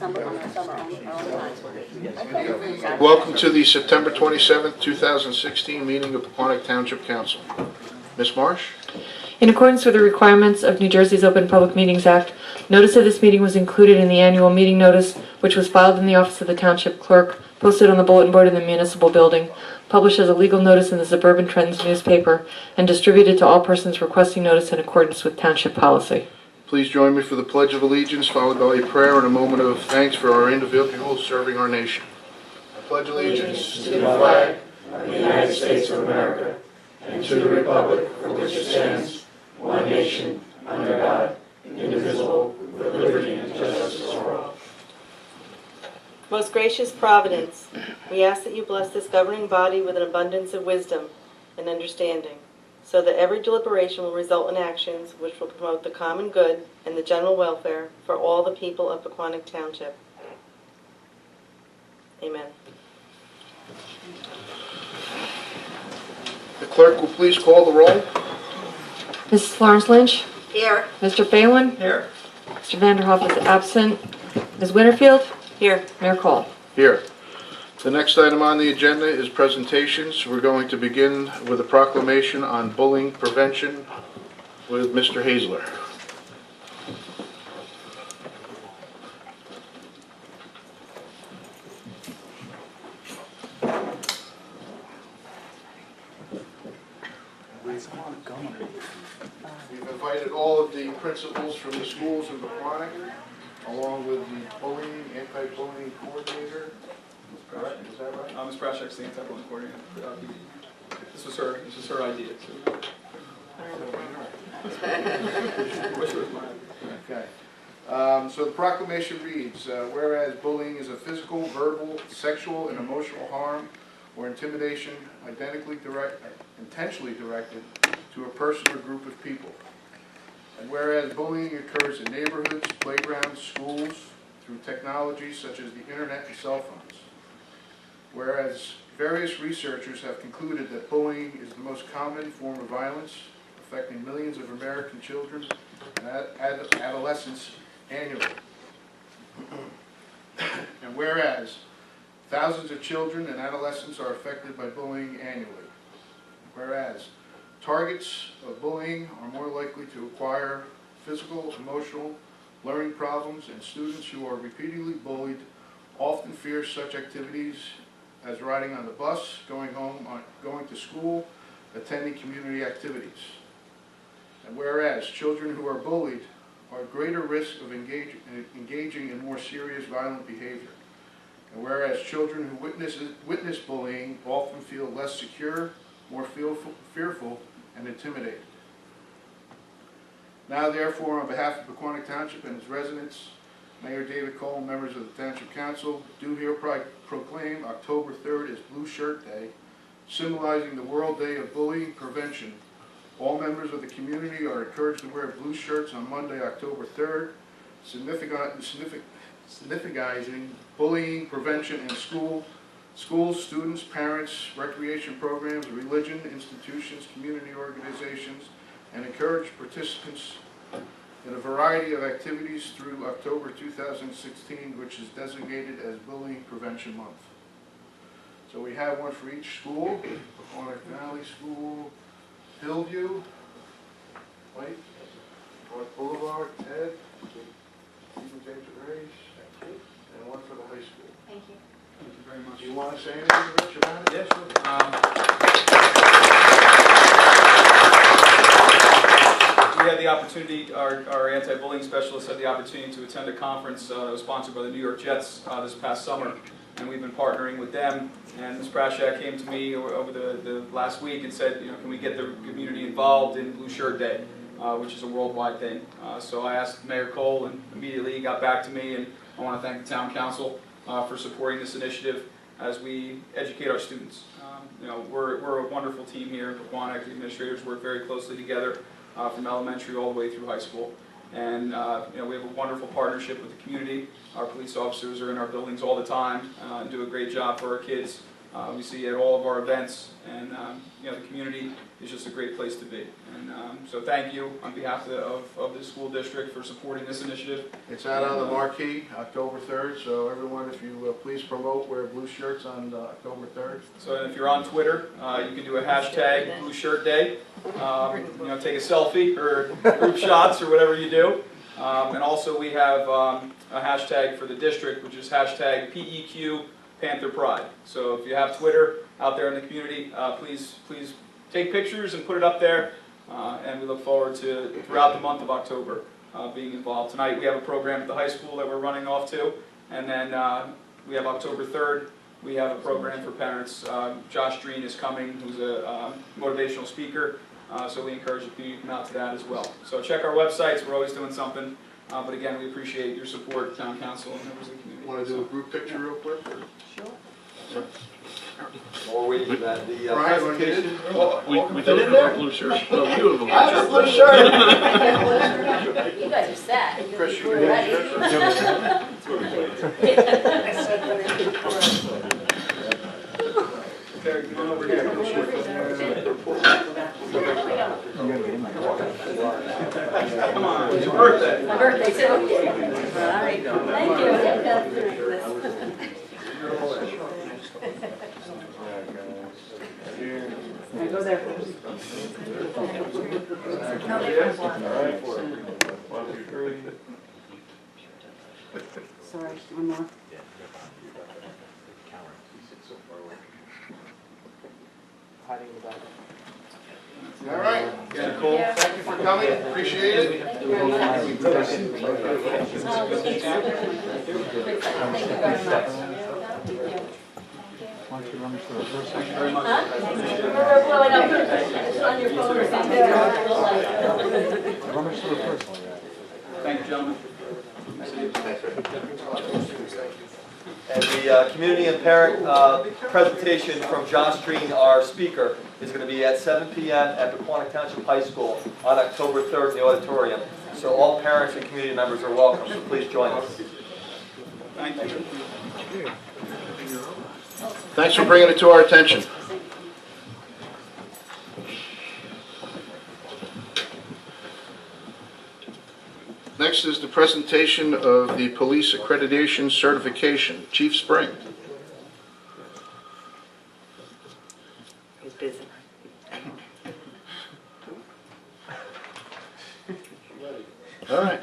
Welcome to the September 27th, 2016 meeting of Pequannock Township Council. Ms. Marsh? In accordance with the requirements of New Jersey's Open Public Meetings Act, notice of this meeting was included in the annual meeting notice, which was filed in the office of the Township Clerk, posted on the bulletin board in the municipal building, published as a legal notice in the Suburban Trends newspaper, and distributed to all persons requesting notice in accordance with Township policy. Please join me for the Pledge of Allegiance, followed by a prayer and a moment of thanks for our individuals serving our nation. I pledge allegiance to the flag of the United States of America and to the republic for which it stands, one nation, under God, indivisible, with liberty and justice for all. Most gracious Providence, we ask that you bless this governing body with an abundance of wisdom and understanding, so that every deliberation will result in actions which will promote the common good and the general welfare for all the people of Pequannock Township. Amen. The clerk will please call the roll. Mrs. Florence Lynch? Here. Mr. Phelan? Here. Mr. Vanderhoff is absent. Ms. Winterfield? Here. Mayor Cole? Here. The next item on the agenda is presentations. We're going to begin with a proclamation on bullying prevention with Mr. Hazler. We've invited all of the principals from the schools in Pequannock, along with the bullying, anti-bullying coordinator. Is that right? Ms. Brashek's the anti-bullying coordinator. This was her idea. So. Wish it was mine. Okay. So the proclamation reads, whereas bullying is a physical, verbal, sexual, and emotional harm or intimidation intentionally directed to a person or group of people. And whereas bullying occurs in neighborhoods, playgrounds, schools, through technologies such as the internet and cell phones. Whereas various researchers have concluded that bullying is the most common form of violence affecting millions of American children and adolescents annually. And whereas thousands of children and adolescents are affected by bullying annually. Whereas targets of bullying are more likely to acquire physical, emotional, learning problems, and students who are repeatedly bullied often fear such activities as riding on the bus, going home, going to school, attending community activities. And whereas children who are bullied are at greater risk of engaging in more serious violent behavior. And whereas children who witness bullying often feel less secure, more fearful, and intimidated. Now therefore, on behalf of Pequannock Township and its residents, Mayor David Cole and members of the Township Council do hereby proclaim October 3rd as Blue Shirt Day, symbolizing the World Day of Bullying Prevention. All members of the community are encouraged to wear blue shirts on Monday, October 3rd, signifying bullying prevention in schools, students, parents, recreation programs, religion, institutions, community organizations, and encourage participants in a variety of activities through October 2016, which is designated as Bullying Prevention Month. So we have one for each school: Pequannock Valley School, Hillview, White, North Boulevard, Ted, Stephen James Grace, and one for the high school. Thank you. Thank you very much. Do you want to say anything, Rich, about it? Yeah, sure. We had the opportunity, our anti-bullying specialist had the opportunity to attend a conference that was sponsored by the New York Jets this past summer, and we've been partnering with them. And Ms. Brashek came to me over the last week and said, can we get the community involved in Blue Shirt Day, which is a worldwide thing. So I asked Mayor Cole, and immediately he got back to me, and I want to thank the Town Council for supporting this initiative as we educate our students. We're a wonderful team here in Pequannock. The administrators work very closely together from elementary all the way through high school. And we have a wonderful partnership with the community. Our police officers are in our buildings all the time and do a great job for our kids. We see you at all of our events, and you know, the community is just a great place to be. And so thank you on behalf of the school district for supporting this initiative. It's out on the marquee, October 3rd, so everyone, if you please promote, wear blue shirts on October 3rd. So if you're on Twitter, you can do a hashtag Blue Shirt Day. You know, take a selfie or group shots or whatever you do. And also we have a hashtag for the district, which is hashtag PEQ Panther Pride. So if you have Twitter out there in the community, please take pictures and put it up there. And we look forward to, throughout the month of October, being involved. Tonight we have a program at the high school that we're running off to. And then we have October 3rd, we have a program for parents. Josh Dreen is coming, who's a motivational speaker. So we encourage the community to come out to that as well. So check our websites, we're always doing something. But again, we appreciate your support, Town Council and members of the community. Want to do a group picture real quick? Sure. While we're waiting for that, the Brian, wanna get it? presentation. We don't have a blue shirt. No, we do have a blue I have shirt. a blue shirt. You guys are set. Chris, you We're can ready. Okay, come on over here. Come on, it's your birthday. My birthday too. All right. Thank you. Go there first. Sorry, one more. All right. Yeah, Nicole. Thank you for coming, appreciate it. Thank you very much. Thank you very much. Thank you very much. Huh? We're blowing up on your phone or something. Thank you, gentlemen. And the community and parent presentation from Josh Dreen, our speaker, is going to be at 7 p.m. at Pequannock Township High School on October 3rd in the auditorium. So all parents and community members are welcome, so please join us. Thank you. Thanks for bringing it to our attention. Next is the presentation of the police accreditation certification. Chief Spring. He's busy. All right.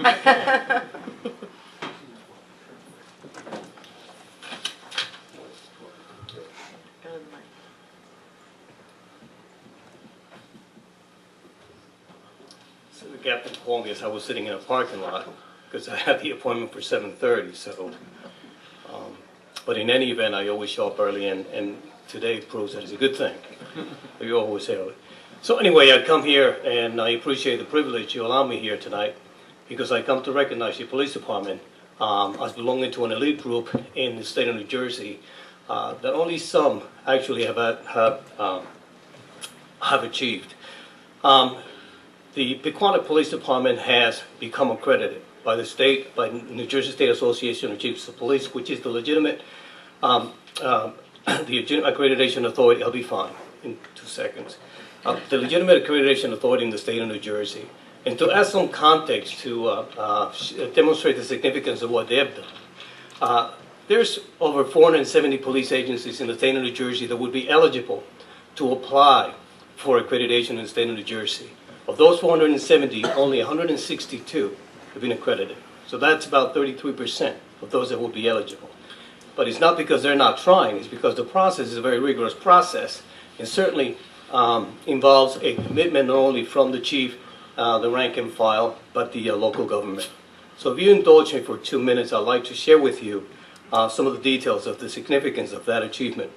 So the captain called me as I was sitting in a parking lot because I had the appointment for 7:30. So, but in any event, I always show up early, and today proves that it's a good thing. You always say early. So anyway, I come here, and I appreciate the privilege you allow me here tonight because I come to recognize your police department as belonging to an elite group in the state of New Jersey that only some actually have achieved. The Pequannock Police Department has become accredited by the state, by New Jersey State Association of Chiefs of Police, which is the legitimate accreditation authority. I'll be fine in 2 seconds. The legitimate accreditation authority in the state of New Jersey. And to add some context to demonstrate the significance of what they have done, there's over 470 police agencies in the state of New Jersey that would be eligible to apply for accreditation in the state of New Jersey. Of those 470, only 162 have been accredited. So that's about 33% of those that will be eligible. But it's not because they're not trying, it's because the process is a very rigorous process and certainly involves a commitment not only from the chief, the rank and file, but the local government. So if you indulge me for 2 minutes, I'd like to share with you some of the details of the significance of that achievement.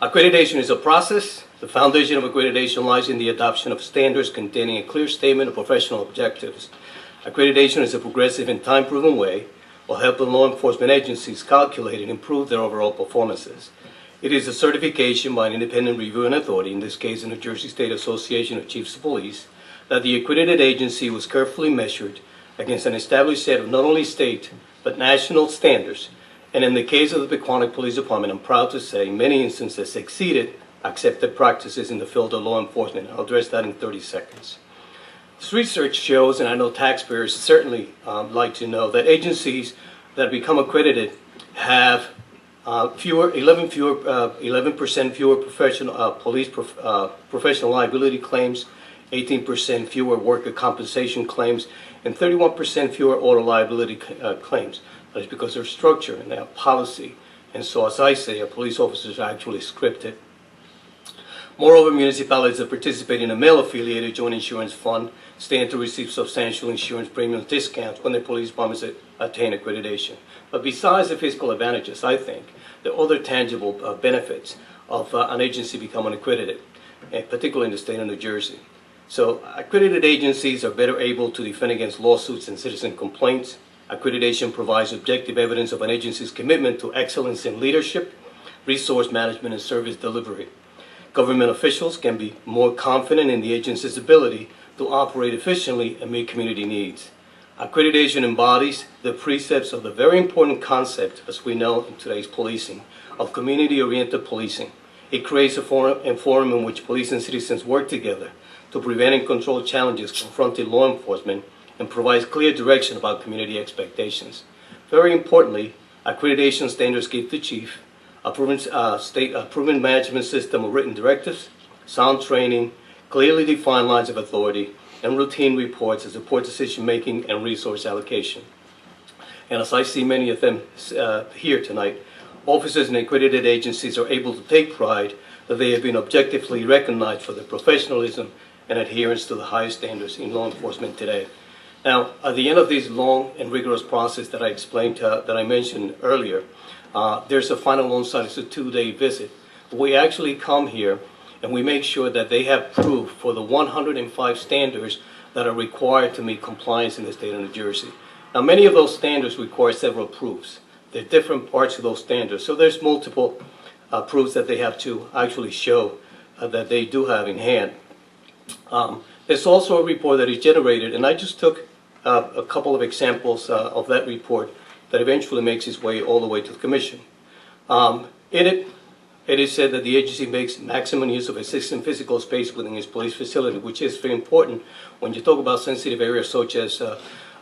Accreditation is a process. The foundation of accreditation lies in the adoption of standards containing a clear statement of professional objectives. Accreditation is a progressive and time-proven way of helping law enforcement agencies calculate and improve their overall performances. It is a certification by an independent reviewing authority, in this case the New Jersey State Association of Chiefs of Police, that the accredited agency was carefully measured against an established set of not only state but national standards And in the case of the Pequannock Police Department, I'm proud to say, in many instances exceeded accepted practices in the field of law enforcement. I'll address that in 30 seconds. This research shows, and I know taxpayers certainly like to know, that agencies that become accredited have 11% fewer professional liability claims, 18% fewer worker compensation claims, and 31% fewer auto liability claims. That is because their structure and their policy. And so, as I say, police officers are actually scripted. Moreover, municipalities that participate in a male-affiliated joint insurance fund stand to receive substantial insurance premium discounts when their police departments attain accreditation. But besides the fiscal advantages, I think, there are other tangible benefits of an agency becoming accredited, particularly in the state of New Jersey. So accredited agencies are better able to defend against lawsuits and citizen complaints. Accreditation provides objective evidence of an agency's commitment to excellence in leadership, resource management, and service delivery. Government officials can be more confident in the agency's ability to operate efficiently and meet community needs. Accreditation embodies the precepts of the very important concept, as we know in today's policing, of community-oriented policing. It creates a forum in which police and citizens work together to prevent and control challenges confronting law enforcement and provides clear direction about community expectations. Very importantly, accreditation standards give the chief a proven management system of written directives, sound training, clearly defined lines of authority, and routine reports that support decision-making and resource allocation. And as I see many of them here tonight, officers in accredited agencies are able to take pride that they have been objectively recognized for their professionalism and adherence to the highest standards in law enforcement today. Now, at the end of this long and rigorous process that I explained, that I mentioned earlier, there's a final on-site. It's a 2-day visit. We actually come here and we make sure that they have proof for the 105 standards that are required to meet compliance in the state of New Jersey. Now, many of those standards require several proofs. There are different parts of those standards. So there's multiple proofs that they have to actually show that they do have in hand. There's also a report that is generated, and I just took a couple of examples of that report that eventually makes its way all the way to the commission. In it is said that the agency makes maximum use of existing physical space within its police facility, which is very important when you talk about sensitive areas such as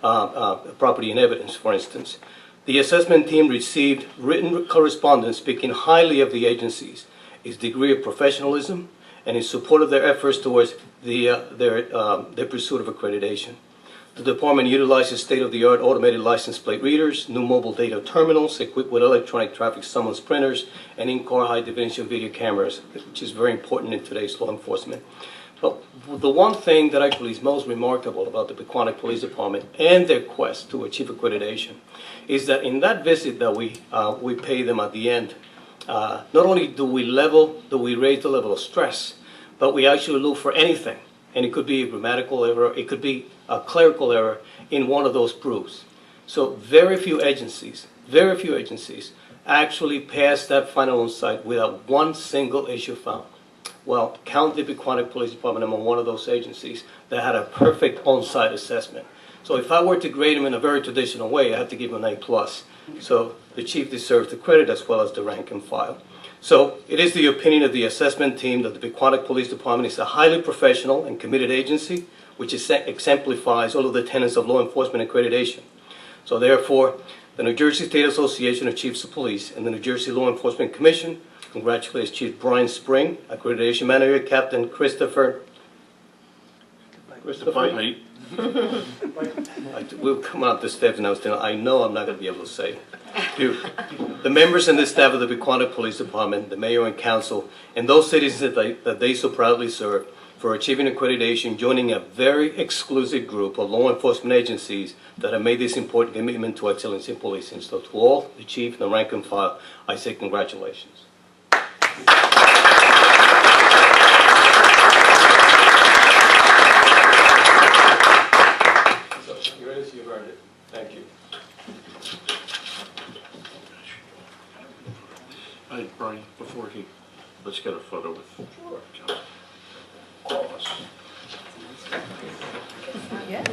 property and evidence, for instance. The assessment team received written correspondence speaking highly of the agencies, its degree of professionalism, and in support of their efforts towards their pursuit of accreditation. The department utilizes state-of-the-art automated license plate readers, new mobile data terminals equipped with electronic traffic summons printers, and in-car high-definition video cameras, which is very important in today's law enforcement. But the one thing that actually is most remarkable about the Pequannock Police Department and their quest to achieve accreditation is that in that visit that we pay them at the end, not only do we raise the level of stress, but we actually look for anything. And it could be a grammatical error, it could be a clerical error in one of those proofs. So very few agencies actually pass that final on-site without one single issue found. Well, count the Pequannock Police Department among one of those agencies that had a perfect on-site assessment. So if I were to grade them in a very traditional way, I have to give them an A+. So the chief deserves the credit as well as the rank and file. So it is the opinion of the assessment team that the Pequannock Police Department is a highly professional and committed agency which exemplifies all of the tenets of law enforcement accreditation. So therefore, the New Jersey State Association of Chiefs of Police and the New Jersey Law Enforcement Commission congratulates Chief Brian Spring, Accreditation Manager, Captain Christopher. We'll come out the steps now. I know I'm not going to be able to say it. The members and the staff of the Pequannock Police Department, the mayor and council, and those citizens that they so proudly serve for achieving accreditation, joining a very exclusive group of law enforcement agencies that have made this important commitment to excellence in policing. So to all, the chief, the rank and file, I say congratulations. You've earned it. Thank you. Hey, Brian, let's get a photo with John. Yeah.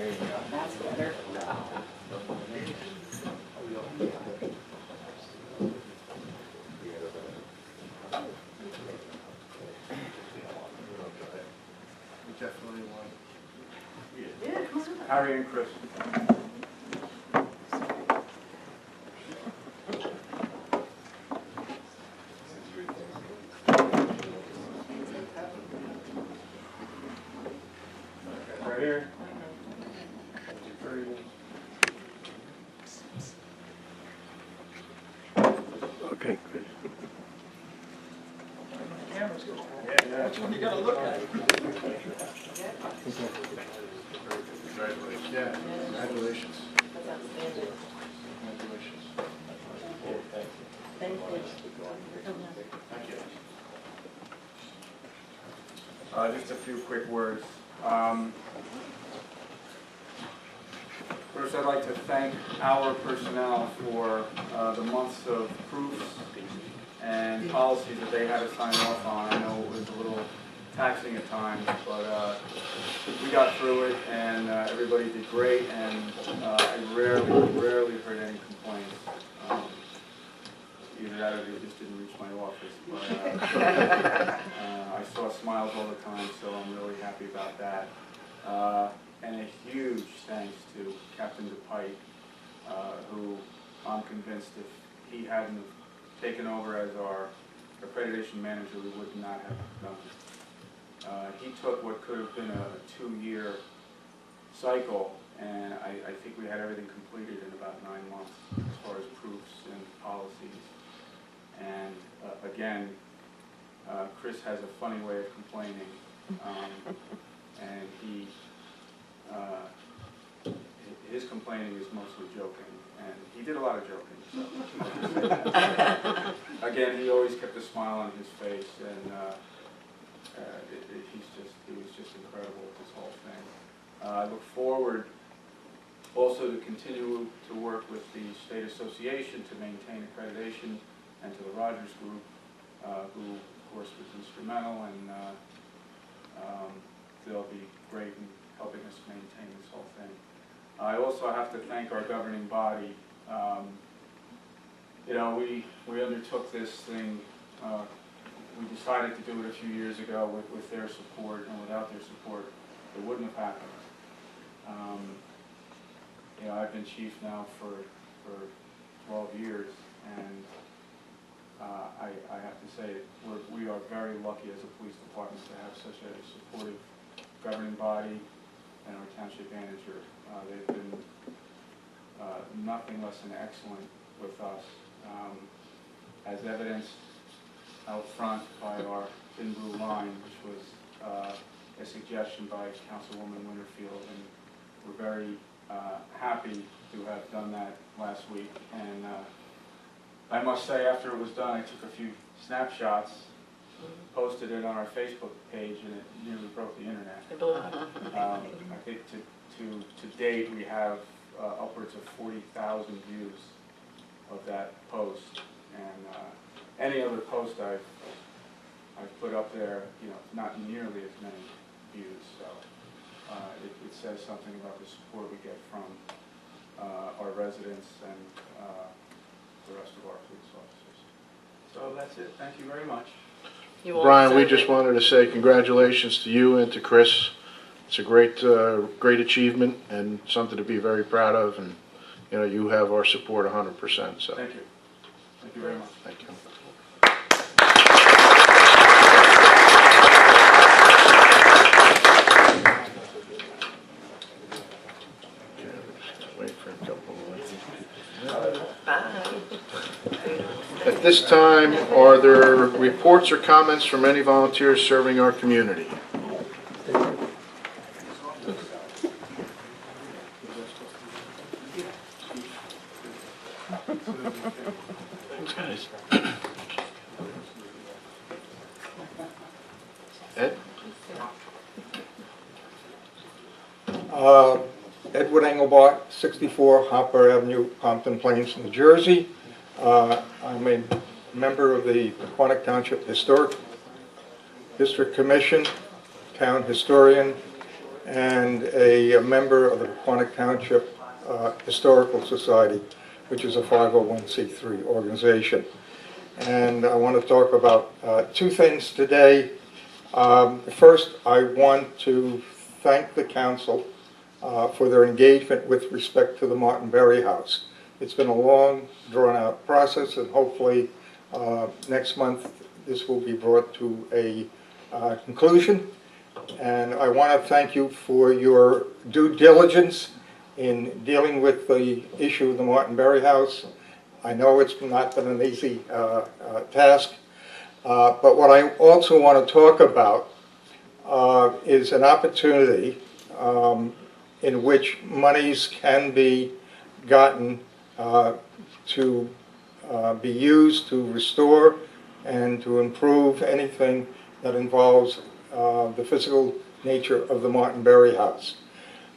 That's better. We definitely want Yeah, come on. Harry and Chris. Right here. Okay, good. Which one you gotta look at? Congratulations. Yeah, congratulations. That's outstanding. Congratulations. Thank you. Thank you. Just a few quick words. First, I'd like to thank our personnel for the months of proofs and policies that they had to sign off on. I know it was a little taxing at times, but we got through it, and everybody did great, and I rarely heard any complaints. Either that or they just didn't reach my office. But, I saw smiles all the time, so I'm really happy about that. And a huge thanks to Captain DePike, who I'm convinced if he hadn't taken over as our accreditation manager, we would not have done it. He took what could have been a 2-year cycle, and I think we had everything completed in about 9 months as far as proofs and policies. And again, Chris has a funny way of complaining, and his complaining is mostly joking, and he did a lot of joking. So. Again, he always kept a smile on his face, and he was just incredible with this whole thing. I look forward also to continue to work with the State Association to maintain accreditation, and to the Rogers Group, who of course was instrumental, and they'll be great in helping us maintain this whole thing. I also have to thank our governing body. You know, we undertook this thing, we decided to do it a few years ago with their support, and without their support, it wouldn't have happened. You know, I've been chief now for 12 years, and I have to say we are very lucky as a police department to have such a supportive governing body and our township manager. They've been nothing less than excellent with us, as evidenced out front by our thin blue line, which was a suggestion by Councilwoman Winterfield, and we're very happy to have done that last week. And I must say, after it was done, I took a few snapshots, posted it on our Facebook page, and it nearly broke the internet. I think to date we have upwards of 40,000 views of that post, and any other post I've put up there, you know, not nearly as many views. So it says something about the support we get from our residents and the rest of our police officers. So that's it. Thank you very much. Brian, we just wanted to say congratulations to you and to Chris. It's a great achievement and something to be very proud of, and you know, you have our support 100%. So Thank you. Thank you very much. thank you. Wait for a couple more. At this time, are there reports or comments from any volunteers serving our community? Thanks, guys. Ed? Edward Engelbart, 64 Hopper Avenue, Pompton Plains, New Jersey. I'm a member of the Pequannock Township Historic District Commission, town historian, and a member of the Pequannock Township Historical Society, which is a 501c3 organization. And I want to talk about two things today. First, I want to thank the council for their engagement with respect to the Martin Berry House. It's been a long, drawn-out process, and hopefully next month this will be brought to a conclusion. And I want to thank you for your due diligence in dealing with the issue of the Martin Berry House. I know it's not been an easy task, but what I also want to talk about is an opportunity in which monies can be gotten to be used to restore and to improve anything that involves the physical nature of the Martin Berry House.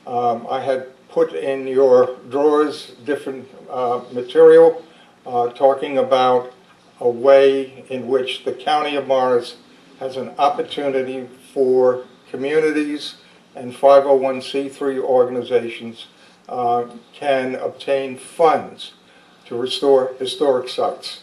I had put in your drawers different material talking about a way in which the County of Morris has an opportunity for communities and 501c3 organizations can obtain funds to restore historic sites.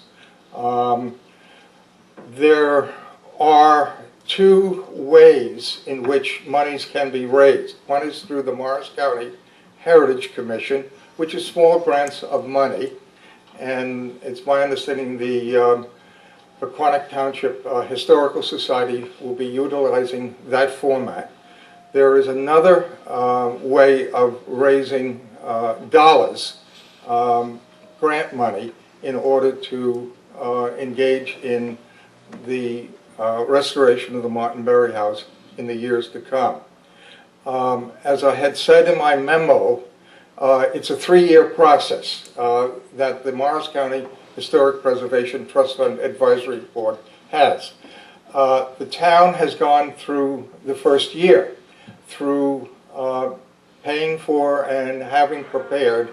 There are two ways in which monies can be raised. One is through the Morris County Heritage Commission, which is small grants of money, and it's my understanding the Pequannock Township Historical Society will be utilizing that format. There is another way of raising dollars, grant money, in order to engage in the restoration of the Martin Berry House in the years to come. As I had said in my memo, it's a 3-year process that the Morris County Historic Preservation Trust Fund Advisory Board has. The town has gone through the first year through paying for and having prepared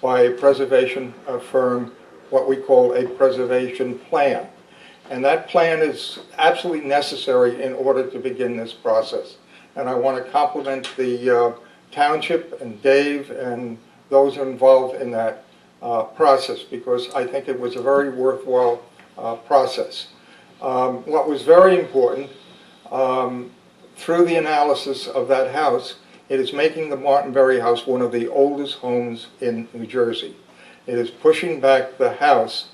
by a preservation firm what we call a preservation plan. And that plan is absolutely necessary in order to begin this process. And I want to compliment the township and Dave and those involved in that process, because I think it was a very worthwhile process. What was very important, through the analysis of that house, it is making the Martin Berry House one of the oldest homes in New Jersey. It is pushing back the house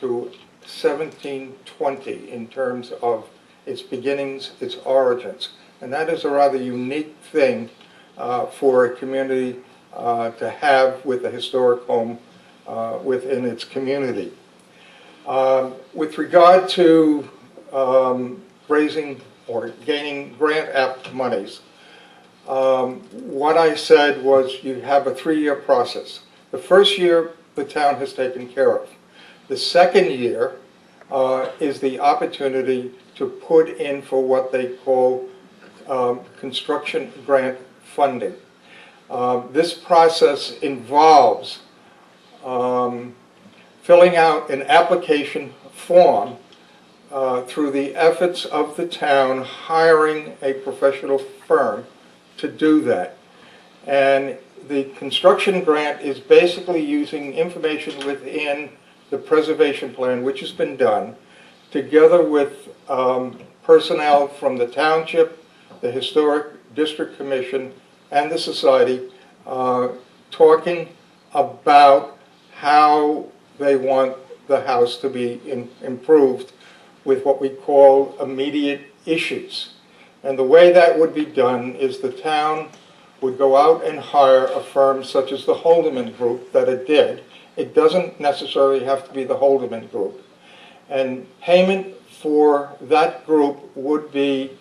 to 1720 in terms of its beginnings, its origins. And that is a rather unique thing for a community to have with a historic home within its community. With regard to raising or gaining grant monies, what I said was you have a 3-year process. The first year the town has taken care of. The second year is the opportunity to put in for what they call construction grant funding. This process involves filling out an application form through the efforts of the town, hiring a professional firm to do that. And the construction grant is basically using information within the preservation plan, which has been done, together with personnel from the township, the Historic District Commission, and the society, talking about how they want the house to be improved with what we call immediate issues. And the way that would be done is the town would go out and hire a firm such as the Holdeman Group that it did. It doesn't necessarily have to be the Holdeman Group. And payment for that group would be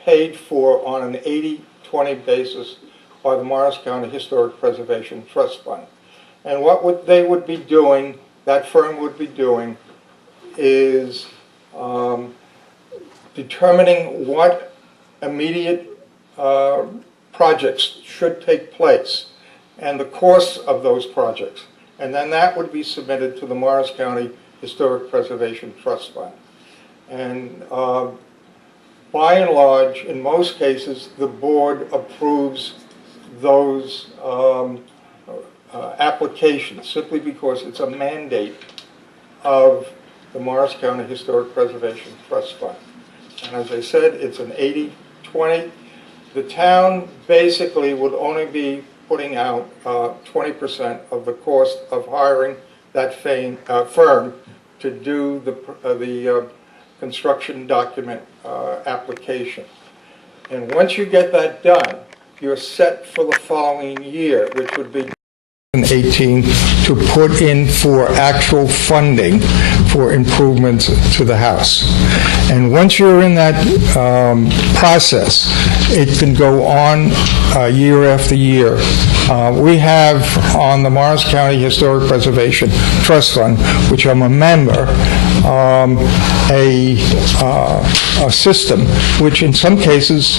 paid for on an 80-20 basis by the Morris County Historic Preservation Trust Fund. And what they would be doing, that firm would be doing, is determining what immediate projects should take place and the costs of those projects. And then that would be submitted to the Morris County Historic Preservation Trust Fund. And by and large, in most cases, the board approves those applications simply because it's a mandate of the Morris County Historic Preservation Trust Fund. And as I said, it's an 80-20. The town basically would only be putting out 20% of the cost of hiring that firm to do the construction document application. And once you get that done, you're set for the following year, which would be 2018, to put in for actual funding for improvements to the house. And once you're in that process, it can go on year after year. We have on the Morris County Historic Preservation Trust Fund, which I'm a member, a system which in some cases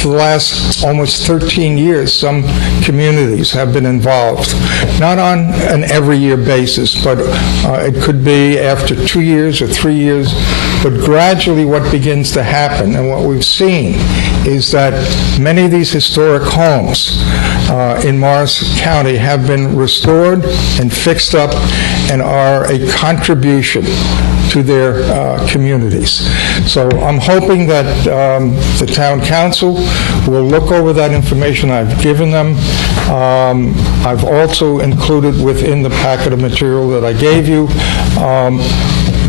for the last almost 13 years some communities have been involved, not on an every year basis, but it could be after 2 years or 3 years. But gradually what begins to happen, and what we've seen, is that many of these historic homes in Morris County have been restored and fixed up and are a contribution to their communities. So I'm hoping that the town council will look over that information I've given them. I've also included within the packet of material that I gave you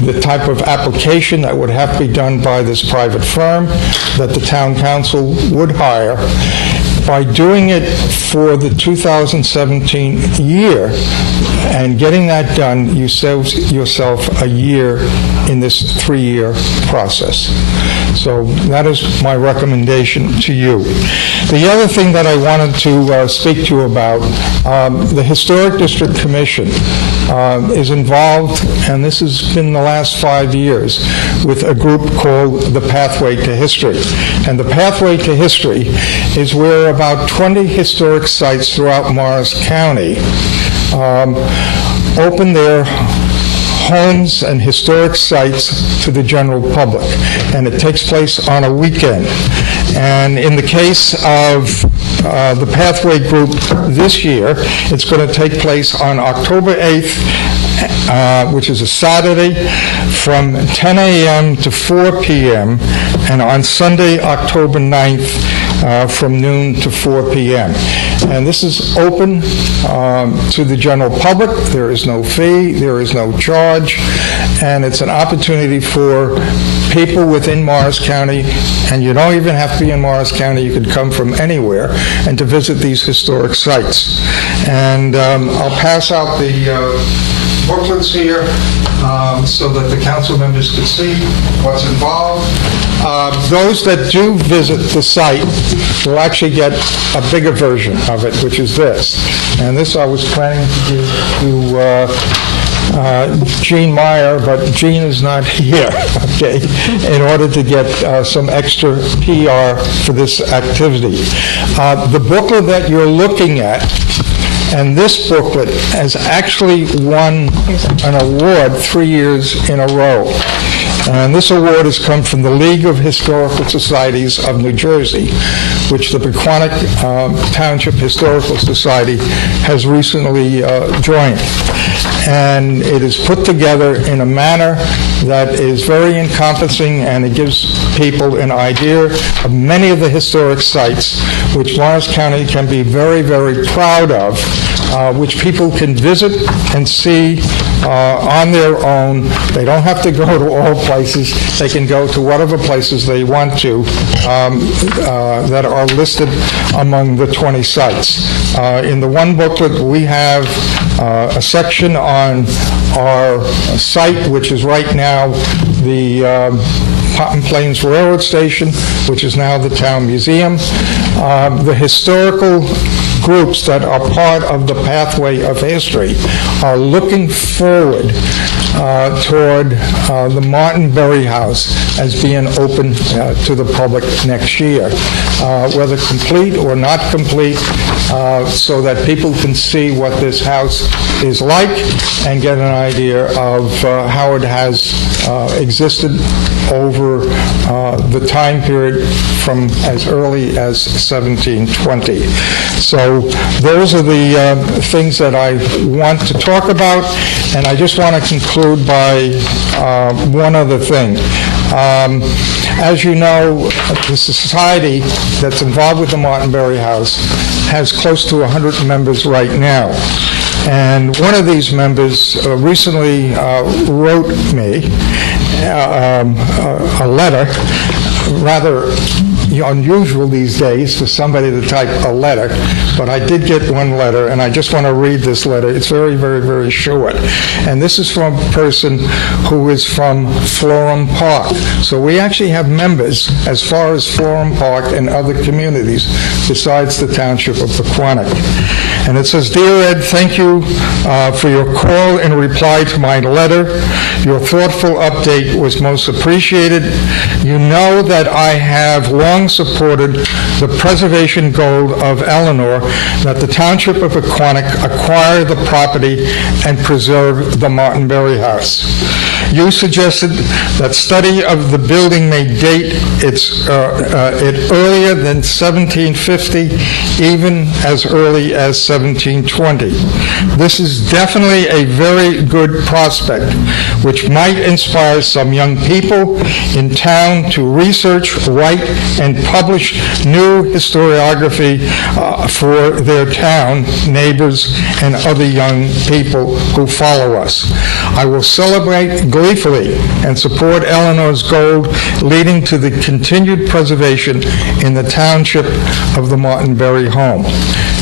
the type of application that would have to be done by this private firm that the town council would hire. By doing it for the 2017 year and getting that done, you save yourself a year in this 3-year process. So that is my recommendation to you. The other thing that I wanted to speak to you about, the Historic District Commission is involved, and this has been the last 5 years, with a group called the Pathway to History. And the Pathway to History is where about 20 historic sites throughout Morris County open their homes and historic sites to the general public, and it takes place on a weekend. And in the case of the Pathway Group this year, it's going to take place on October 8th, which is a Saturday, from 10 a.m. to 4 p.m., and on Sunday, October 9th, from noon to 4 p.m. And this is open to the general public. There is no fee, there is no charge, and it's an opportunity for people within Morris County, and you don't even have to be in Morris County, you could come from anywhere, and to visit these historic sites. And I'll pass out the booklets here so that the council members can see what's involved. Those that do visit the site will actually get a bigger version of it, which is this. And this I was planning to give to Jean Meyer, but Jean is not here, okay, in order to get some extra PR for this activity. The booklet that you're looking at, and this booklet has actually won an award 3 years in a row. And this award has come from the League of Historical Societies of New Jersey, which the Pequannock Township Historical Society has recently joined. And it is put together in a manner that is very encompassing, and it gives people an idea of many of the historic sites which Morris County can be very, very proud of, which people can visit and see on their own. They don't have to go to all places. They can go to whatever places they want to that are listed among the 20 sites. In the one booklet, we have a section on our site, which is right now the Cotton Plains Railroad Station, which is now the Town Museum. The historical groups that are part of the pathway of history are looking forward toward the Martin Berry House as being open to the public next year, whether complete or not complete, so that people can see what this house is like and get an idea of how it has existed over the time period from as early as 1720. So those are the things that I want to talk about, and I just want to conclude by one other thing. As you know, the society that's involved with the Martin Berry House has close to 100 members right now. And one of these members recently wrote me a letter, rather unusual these days for somebody to type a letter, but I did get one letter, and I just want to read this letter. It's very, very, very short. And this is from a person who is from Florham Park. So we actually have members as far as Florham Park and other communities besides the township of Pequannock. And it says, "Dear Ed, thank you for your call in reply to my letter. Your thoughtful update was most appreciated. You know that I have long supported the preservation goal of Eleanor that the township of Pequannock acquire the property and preserve the Martin Berry House. You suggested that study of the building may date it earlier than 1750, even as early as 1720. This is definitely a very good prospect, which might inspire some young people in town to research, write, and publish new historiography for their town, neighbors, and other young people who follow us. I will celebrate gleefully and support Eleanor's goal leading to the continued preservation in the township of the Martin Berry home."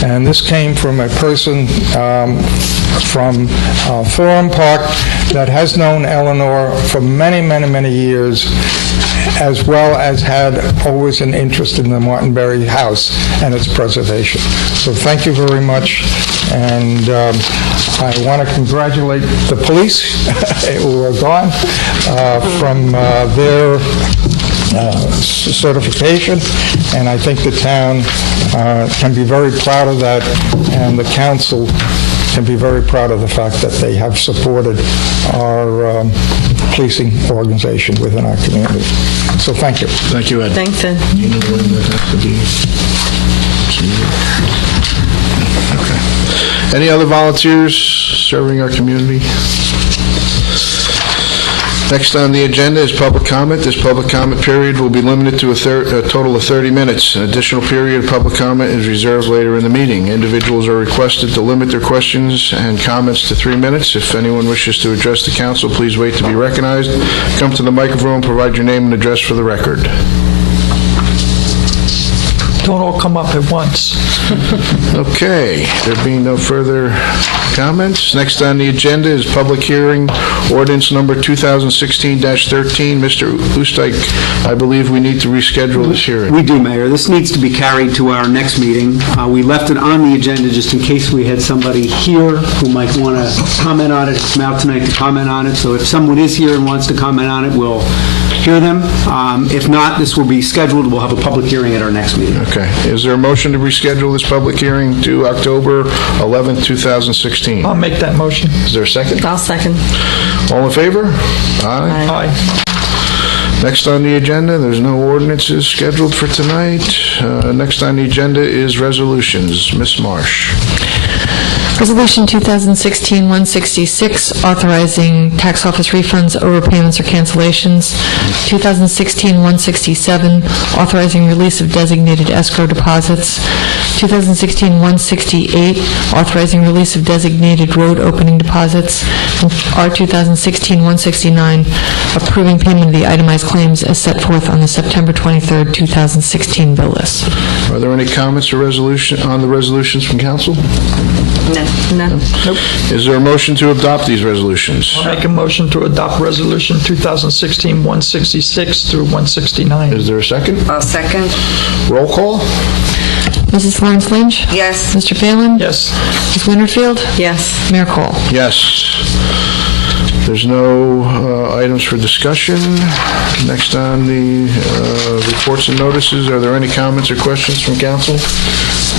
And this came from a person from Florham Park that has known Eleanor for many, many, many years, as well as had always an interest in the Martin Berry House and its preservation. So thank you very much, and I want to congratulate the police who are gone from their certification, and I think the town can be very proud of that, and the council can be very proud of the fact that they have supported our policing organization within our community. So thank you. Thank you, Ed. Thanks, Ed. You know when that has to be? Okay. Any other volunteers serving our community? Next on the agenda is public comment. This public comment period will be limited to a total of 30 minutes. An additional period of public comment is reserved later in the meeting. Individuals are requested to limit their questions and comments to 3 minutes. If anyone wishes to address the council, please wait to be recognized. Come to the microphone, provide your name and address for the record. Don't all come up at once. Okay, there being no further comments, next on the agenda is public hearing, ordinance number 2016-13. Mr. Oostdijk, I believe we need to reschedule this hearing. We do, Mayor. This needs to be carried to our next meeting. We left it on the agenda just in case we had somebody here who might want to comment on it, come out tonight to comment on it. So if someone is here and wants to comment on it, we'll hear them. If not, this will be scheduled. We'll have a public hearing at our next meeting. Okay. Is there a motion to reschedule this public hearing to October 11th, 2016? I'll make that motion. Is there a second? I'll second. All in favor? Aye. Aye. Next on the agenda, there's no ordinances scheduled for tonight. Next on the agenda is resolutions. Ms. Marsh. Resolution 2016-166, authorizing tax office refunds, overpayments, or cancellations. 2016-167, authorizing release of designated escrow deposits. 2016-168, authorizing release of designated road opening deposits. And R 2016-169, approving payment of the itemized claims as set forth on the September 23rd, 2016 bill list. Are there any comments or resolution on the resolutions from council? None. Nope. Is there a motion to adopt these resolutions? I'll make a motion to adopt Resolution 2016-166 through 169. Is there a second? I'll second. Roll call? Mrs. Florence Lynch? Yes. Mr. Phelan? Yes. Ms. Winterfield? Yes. Mayor Cole? Yes. There's no items for discussion. Next on the reports and notices, are there any comments or questions from council?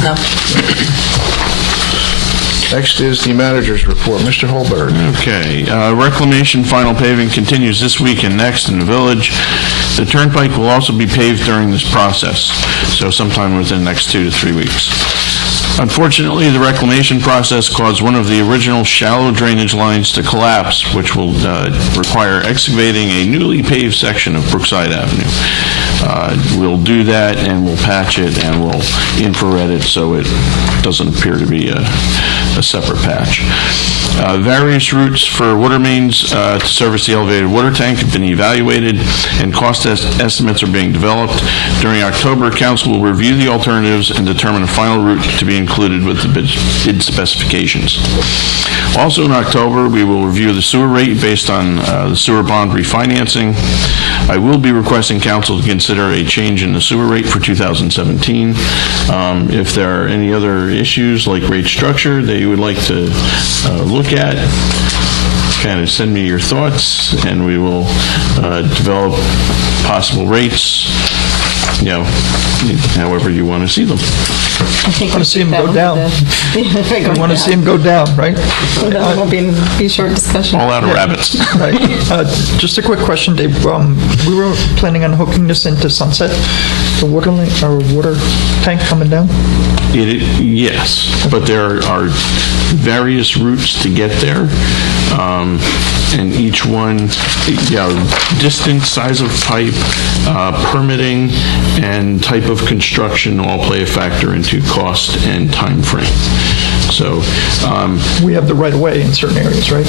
No. Next is the manager's report. Mr. Holberg. Okay, reclamation final paving continues this week and next in the village. The turnpike will also be paved during this process, so sometime within the next 2 to 3 weeks. Unfortunately, the reclamation process caused one of the original shallow drainage lines to collapse, which will require excavating a newly paved section of Brookside Avenue. We'll do that, and we'll patch it, and we'll infrared it so it doesn't appear to be a separate patch. Various routes for water mains to service the elevated water tank have been evaluated, and cost estimates are being developed. During October, council will review the alternatives and determine a final route to be included with the bid specifications. Also in October, we will review the sewer rate based on the sewer bond refinancing. I will be requesting council to consider a change in the sewer rate for 2017. If there are any other issues like rate structure that you would like to look at, kind of send me your thoughts, and we will develop possible rates, however you want to see them. I want to see him go down. I want to see him go down, right? That won't be short discussion. All out of rabbits. Right. Just a quick question, Dave. We were planning on hooking this into Sunset, the water tank coming down? Yes, but there are various routes to get there, and each one, distance, size of pipe, permitting, and type of construction all play a factor into cost and time frame. So we have the right of way in certain areas, right?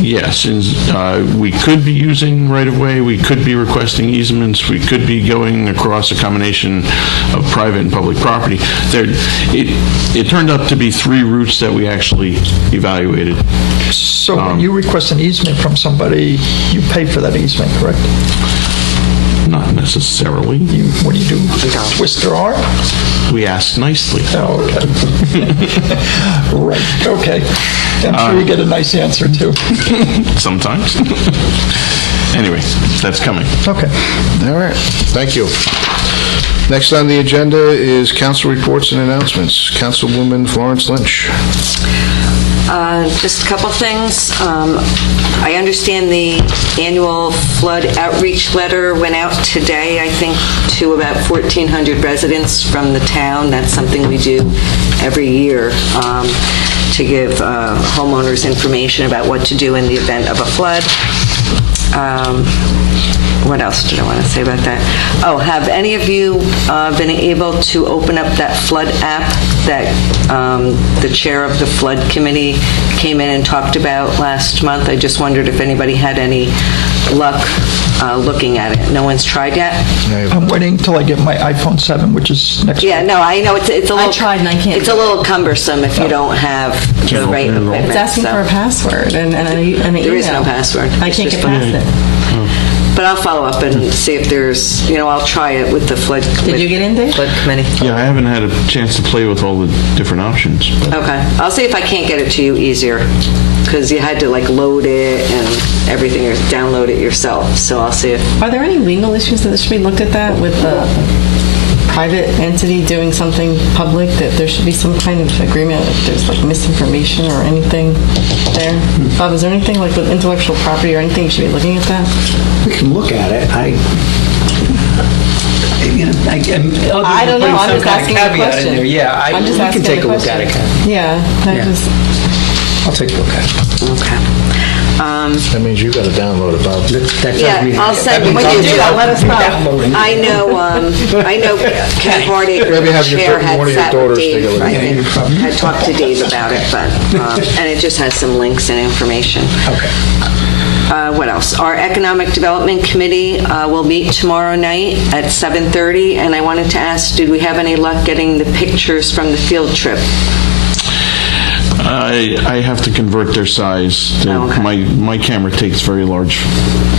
Yes, and we could be using right of way. We could be requesting easements. We could be going across a combination of private and public property. It turned up to be 3 routes that we actually evaluated. So when you request an easement from somebody, you pay for that easement, correct? Not necessarily. What do you do? Twist their arm? We ask nicely. Oh, okay. Right, okay. I'm sure you get a nice answer, too. Sometimes. Anyway, that's coming. Okay. All right, thank you. Next on the agenda is council reports and announcements. Councilwoman Florence Lynch. Just a couple things. I understand the annual flood outreach letter went out today, I think, to about 1,400 residents from the town. That's something we do every year to give homeowners information about what to do in the event of a flood. What else did I want to say about that? Oh, have any of you been able to open up that flood app that the chair of the flood committee came in and talked about last month? I just wondered if anybody had any luck looking at it. No one's tried yet? I'm waiting until I get my iPhone 7, which is next week. Yeah, no, I know it's a little. I tried and I can't. It's a little cumbersome if you don't have the right equipment. It's asking for a password and an email. There is no password. I can't get past it. But I'll follow up and see if there's, I'll try it with the flood. Did you get in there? Flood committee. Yeah, I haven't had a chance to play with all the different options. Okay, I'll see if I can't get it to you easier, because you had to load it and everything, or download it yourself. So I'll see if. Are there any legal issues that should be looked at that with the private entity doing something public, that there should be some kind of agreement if there's misinformation or anything there? Bob, is there anything with intellectual property or anything you should be looking at that? We can look at it. I don't know. I'm just asking a question. Yeah, I'm just we asking can take a look question. at it, Ken. Yeah, I'll take a look at it. Okay. That means you got to download it, Bob. Yeah, I'll send you. when you do that, let us know. I know Ken Hardy, Maybe the have your chair, one had of your sat with daughters take a Dave, look I at it. think, had talked to Dave about it, but, and it just has some links and information. Okay. What else? Our Economic Development Committee will meet tomorrow night at 7:30, and I wanted to ask, did we have any luck getting the pictures from the field trip? I have to convert their size. Okay. My camera takes very large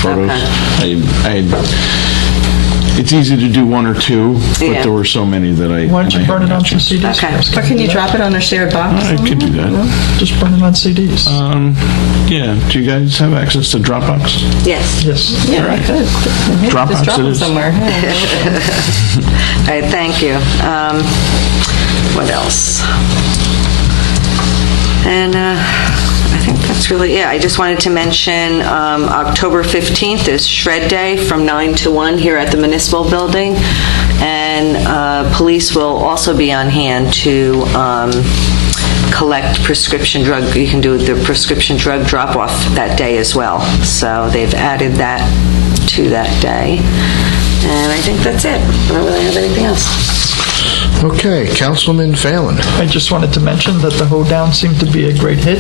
photos. Okay. it's easy to do one or two, but Yeah. there were so many that I. Why don't you burn it on some CDs? Okay. Or can you drop it on a shared box? I could do that. Just burn it on CDs. Yeah, do you guys have access to Dropbox? Yes. Yes. Yeah, I could. Dropbox Just drop it them is. somewhere. Yeah. All right, thank you. What else? And I think that's really it. I just wanted to mention October 15th is Shred Day from 9 to 1 here at the Municipal Building. And police will also be on hand to collect prescription drug. You can do the prescription drug drop-off that day as well. So they've added that to that day. And I think that's it. I don't really have anything else. Okay, Councilman Phelan. I just wanted to mention that the hoedown seemed to be a great hit.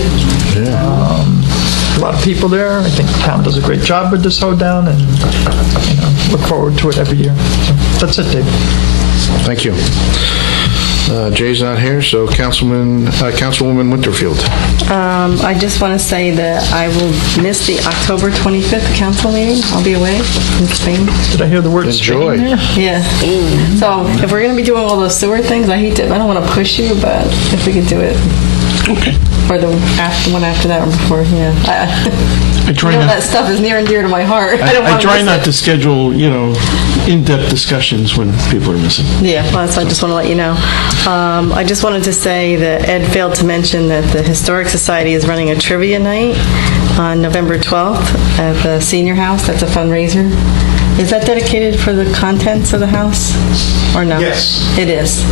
Yeah. A lot of people there. I think the town does a great job with this hoedown, and look forward to it every year. So that's it, Dave. Thank you. Jay's not here, so Councilwoman Winterfield. I just want to say that I will miss the October 25th council meeting. I'll be away in Spain. Did I hear the word Enjoy. Spain there? Yeah. So if we're going to be doing all those sewer things, I don't want to push you, but if we could do it. Okay. Or the one after that or before, yeah. I try You know, not. that stuff is near and dear to my heart. I don't I want try miss not it. to schedule, in-depth discussions when people are missing. Yeah, well, so I just want to let you know. I just wanted to say that Ed failed to mention that the Historic Society is running a trivia night on November 12th at the Senior House. That's a fundraiser. Is that dedicated for the contents of the house, or no? Yes. It is.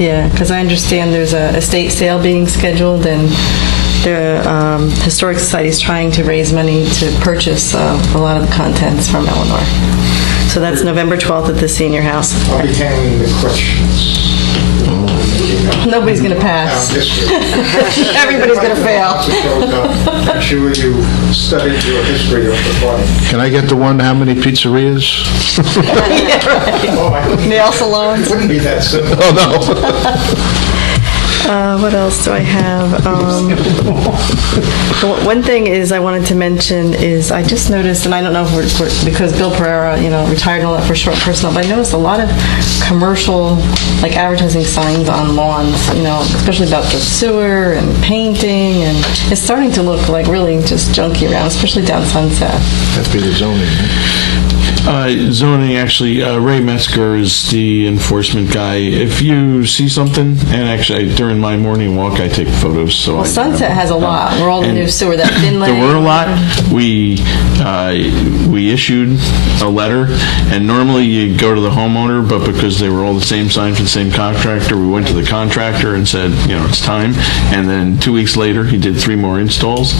Yeah, because I understand there's a estate sale being scheduled, and the Historic Society is trying to raise money to purchase a lot of the contents from Eleanor. So that's November 12th at the Senior House. I'll be handling the questions. Nobody's going to pass. Everybody's going to fail. I'm sure you studied your history of the body. Can I get the one, how many pizzerias? Nail salons. Wouldn't be that simple. Oh, no. What else do I have? One thing is I wanted to mention is I just noticed, and I don't know if we're because Bill Pereira, retired and all that for short personal, but I noticed a lot of commercial, like advertising signs on lawns, especially about the sewer and painting, and it's starting to look like really just junky around, especially down Sunset. That'd be the zoning. Zoning, actually, Ray Metzger is the enforcement guy. If you see something, and actually during my morning walk, I take photos. So Well, Sunset has a lot. Where all the new sewer, that thin There lane. were a lot. We issued a letter, and normally you go to the homeowner, but because they were all the same sign for the same contractor, we went to the contractor and said, it's time. And then 2 weeks later, he did 3 more installs.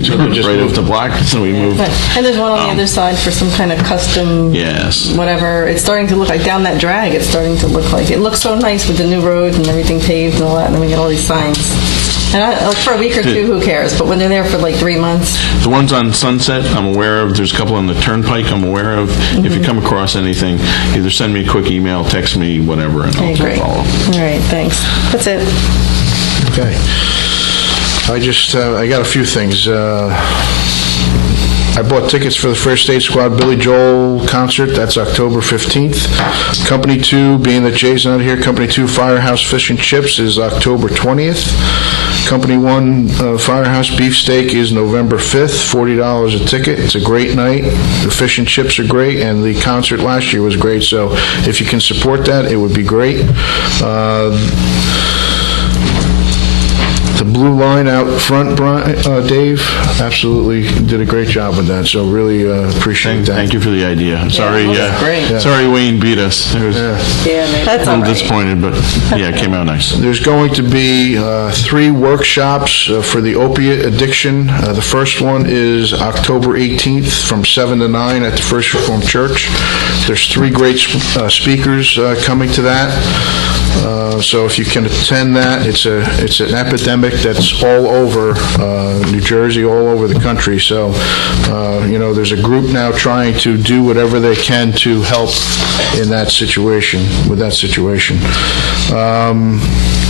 Right off the block, so we moved. Right. And there's one on the other side for some kind of custom, Yes. whatever. It's starting to look like down that drag. It's starting to look like it looks so nice with the new road and everything paved and all that. And then we get all these signs. And for a week or two, who cares? But when they're there for like 3 months, The ones on Sunset, I'm aware of. There's a couple on the Turnpike I'm aware of. If you come across anything, either send me a quick email, text me, whatever, and I'll great. follow. All right, thanks. That's it. Okay. I got a few things. I bought tickets for the First Aid Squad Billy Joel concert. That's October 15th. Company 2, being that Jay's not here, Company 2 Firehouse Fish and Chips is October 20th. Company 1 Firehouse Beefsteak is November 5th, $40 a ticket. It's a great night. The fish and chips are great, and the concert last year was great. So if you can support that, it would be great. The blue line out front, Dave, absolutely did a great job with that. So really appreciate that. Thank you for the idea. Sorry, great. sorry Wayne beat us. That's all I'm right. disappointed, but it came out nice. There's going to be 3 workshops for the opiate addiction. The first one is October 18th from 7 to 9 at the First Reformed Church. There's 3 great speakers coming to that. So if you can attend that, it's an epidemic that's all over New Jersey, all over the country. So, there's a group now trying to do whatever they can to help in that situation, with that situation.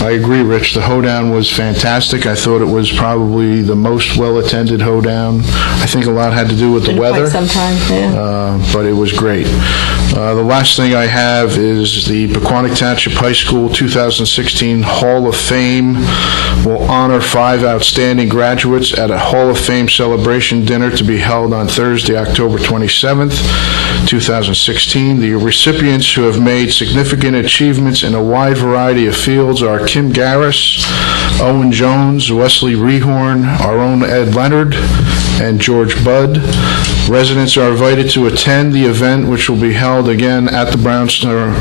I agree, Rich. The hoedown was fantastic. I thought it was probably the most well-attended hoedown. I think a lot had to do with the weather. Sometimes, yeah. But it was great. The last thing I have is the Pequannock Township High School 2016 Hall of Fame will honor 5 outstanding graduates at a Hall of Fame celebration dinner to be held on Thursday, October 27th, 2016. The recipients who have made significant achievements in a wide variety of fields are Kim Garris, Owen Jones, Wesley Rehorn, our own Ed Leonard, and George Budd. Residents are invited to attend the event, which will be held again at the Brownstone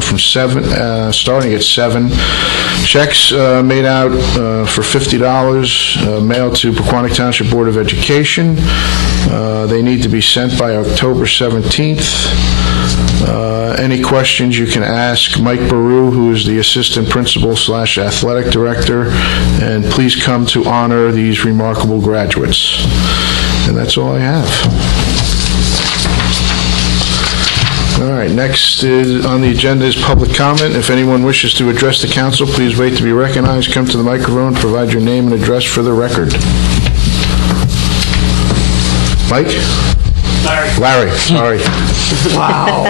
from starting at 7. Checks made out for $50 mailed to Pequannock Township Board of Education. They need to be sent by October 17th. Any questions you can ask Mike Baru, who is the Assistant Principal / Athletic Director, and please come to honor these remarkable graduates. And that's all I have. All right, next on the agenda is public comment. If anyone wishes to address the council, please wait to be recognized. Come to the microphone, provide your name and address for the record. Mike? Larry, sorry. Wow.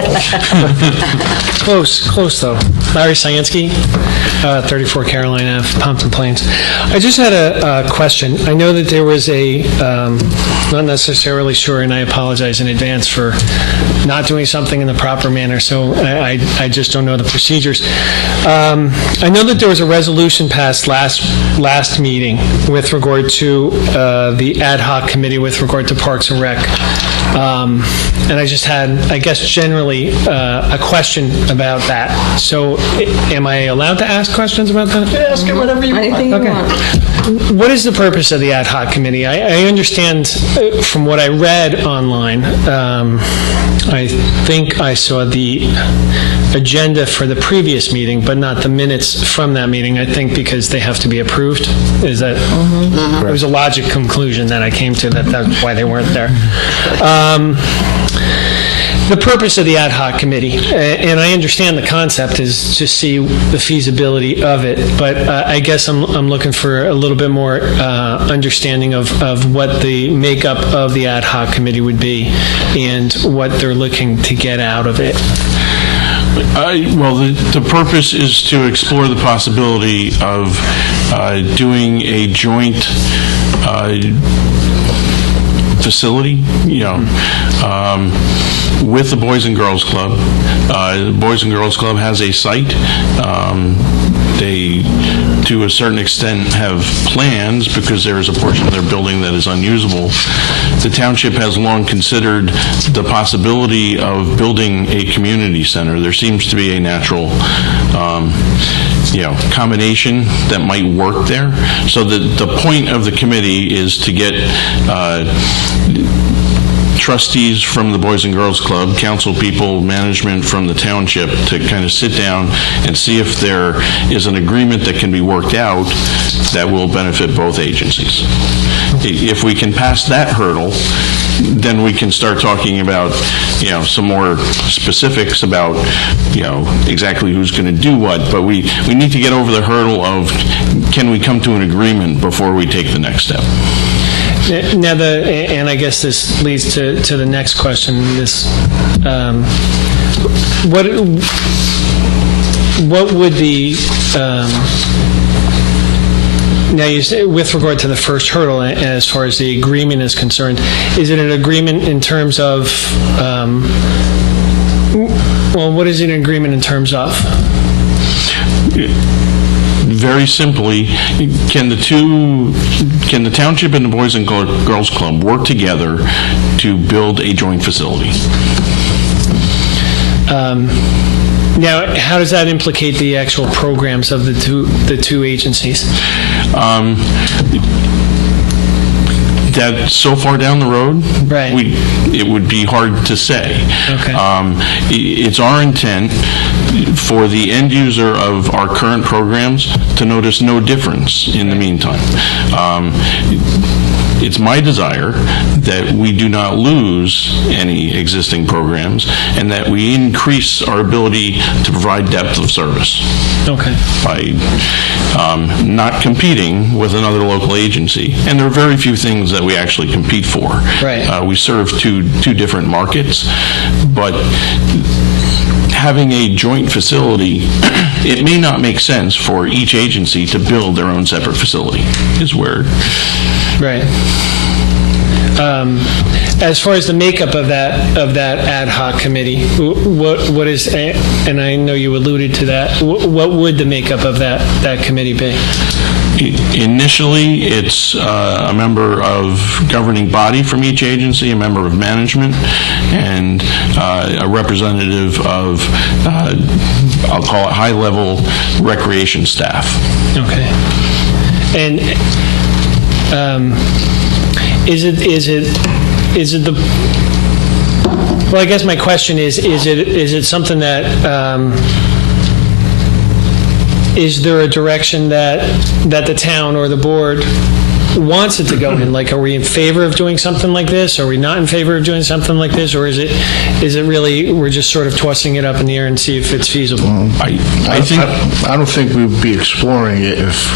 Close though. Larry Syansky, 34 Carolina Ave, Pompton Plains. I just had a question. I know that there was not necessarily sure, and I apologize in advance for not doing something in the proper manner, so I just don't know the procedures. I know that there was a resolution passed last meeting with regard to the ad hoc committee with regard to Parks and Rec. And I just had, I guess, generally a question about that. So, am I allowed to ask questions about that? Ask it whatever you want. Anything you want. What is the purpose of the ad hoc committee? I understand from what I read online, I think I saw the agenda for the previous meeting, but not the minutes from that meeting, I think because they have to be approved. Is that? It was a logic conclusion that I came to, that's why they weren't there. The purpose of the ad hoc committee, and I understand the concept, is to see the feasibility of it, but I guess I'm looking for a little bit more understanding of what the makeup of the ad hoc committee would be and what they're looking to get out of it. Well, the purpose is to explore the possibility of doing a joint facility, with the Boys and Girls Club. The Boys and Girls Club has a site. They, to a certain extent, have plans because there is a portion of their building that is unusable. The township has long considered the possibility of building a community center. There seems to be a natural combination that might work there. So the point of the committee is to get trustees from the Boys and Girls Club, council people, management from the township to kind of sit down and see if there is an agreement that can be worked out that will benefit both agencies. If we can pass that hurdle, then we can start talking about, some more specifics about, exactly who's going to do what. But we need to get over the hurdle of, can we come to an agreement before we take the next step? Now, and I guess this leads to the next question. What would the now, you say, with regard to the first hurdle, as far as the agreement is concerned, is it an agreement in terms of, what is it an agreement in terms of? Very simply, can the township and the Boys and Girls Club work together to build a joint facility? Now, how does that implicate the actual programs of the That so far down the road, Right. It would be hard to say. Okay. It's our intent for the end user of our current programs to notice no difference in the meantime. It's my desire that we do not lose any existing programs and that we increase our ability to provide depth of service Okay. by not competing with another local agency. And there are very few things that we actually compete for. Right. We serve two different markets, but having a joint facility, it may not make sense for each agency to build their own separate facility, is where. Right. As far as the makeup of that ad hoc committee, what is, and I know you alluded to that, what would the makeup of that committee be? Initially, it's a member of governing body from each agency, a member of management, and a representative of, I'll call it high-level recreation staff. Okay. And is it the, well, I guess my question is it something that, is there a direction that the town or the board wants it to go in? Like, are we in favor of doing something like this? Are we not in favor of doing something like this? Or is it really, we're just sort of tossing it up in the air and see if it's feasible? I don't think we would be exploring it if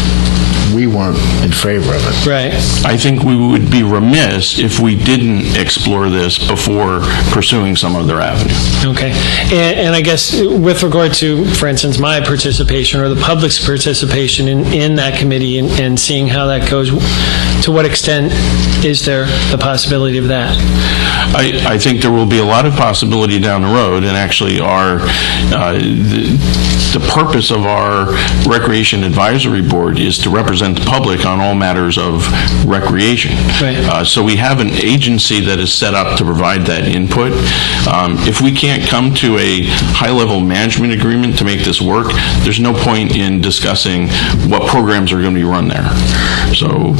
we weren't in favor of it. Right. I think we would be remiss if we didn't explore this before pursuing some other avenue. Okay. And I guess with regard to, for instance, my participation or the public's participation in that committee and seeing how that goes, to what extent is there the possibility of that? I think there will be a lot of possibility down the road, and actually the purpose of our Recreation Advisory Board is to represent the public on all matters of recreation. Right. So we have an agency that is set up to provide that input. If we can't come to a high-level management agreement to make this work, there's no point in discussing what programs are going to be run there. So,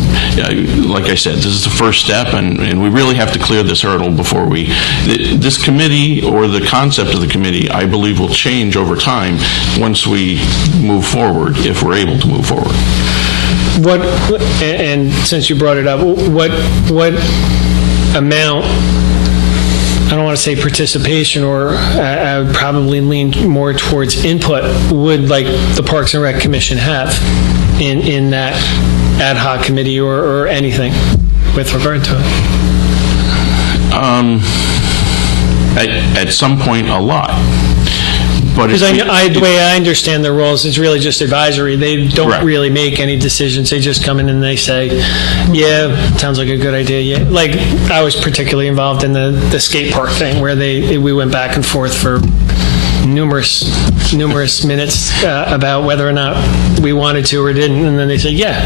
like I said, this is the first step, and we really have to clear this hurdle before we... This committee, or the concept of the committee, I believe will change over time once we move forward, if we're able to move forward. What, and since you brought it up, what amount, I don't want to say participation, or I would probably lean more towards input, would like the Parks and Rec Commission have in that ad hoc committee or anything with regard to it? At some point, a lot. Because the way I understand their roles, it's really just advisory. They don't really make any decisions. They just come in and they say, yeah, sounds like a good idea. Yeah. Like, I was particularly involved in the skate park thing where we went back and forth for numerous minutes about whether or not we wanted to or didn't, and then they said yeah,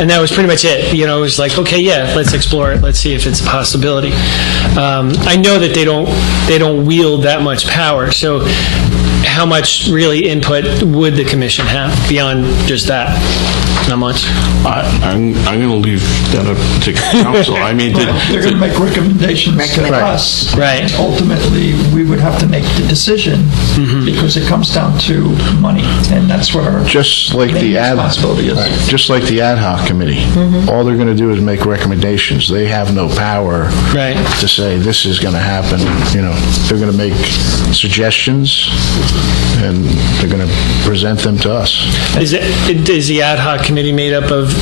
and that was pretty much it. It was like, okay, yeah, let's explore it, let's see if it's a possibility. I know that they don't wield that much power, so how much really input would the commission have beyond just that? Not much. I'm going to leave that up to council. I mean, they're going to make recommendations to us. Right. Ultimately, we would have to make the decision because it comes down to money, and that's what our just like the responsibility is. Right. Just like the ad hoc committee, all they're going to do is make recommendations. They have no power to say this is going to happen. They're going to make suggestions, and they're going to present them to us. Is the ad hoc committee made up of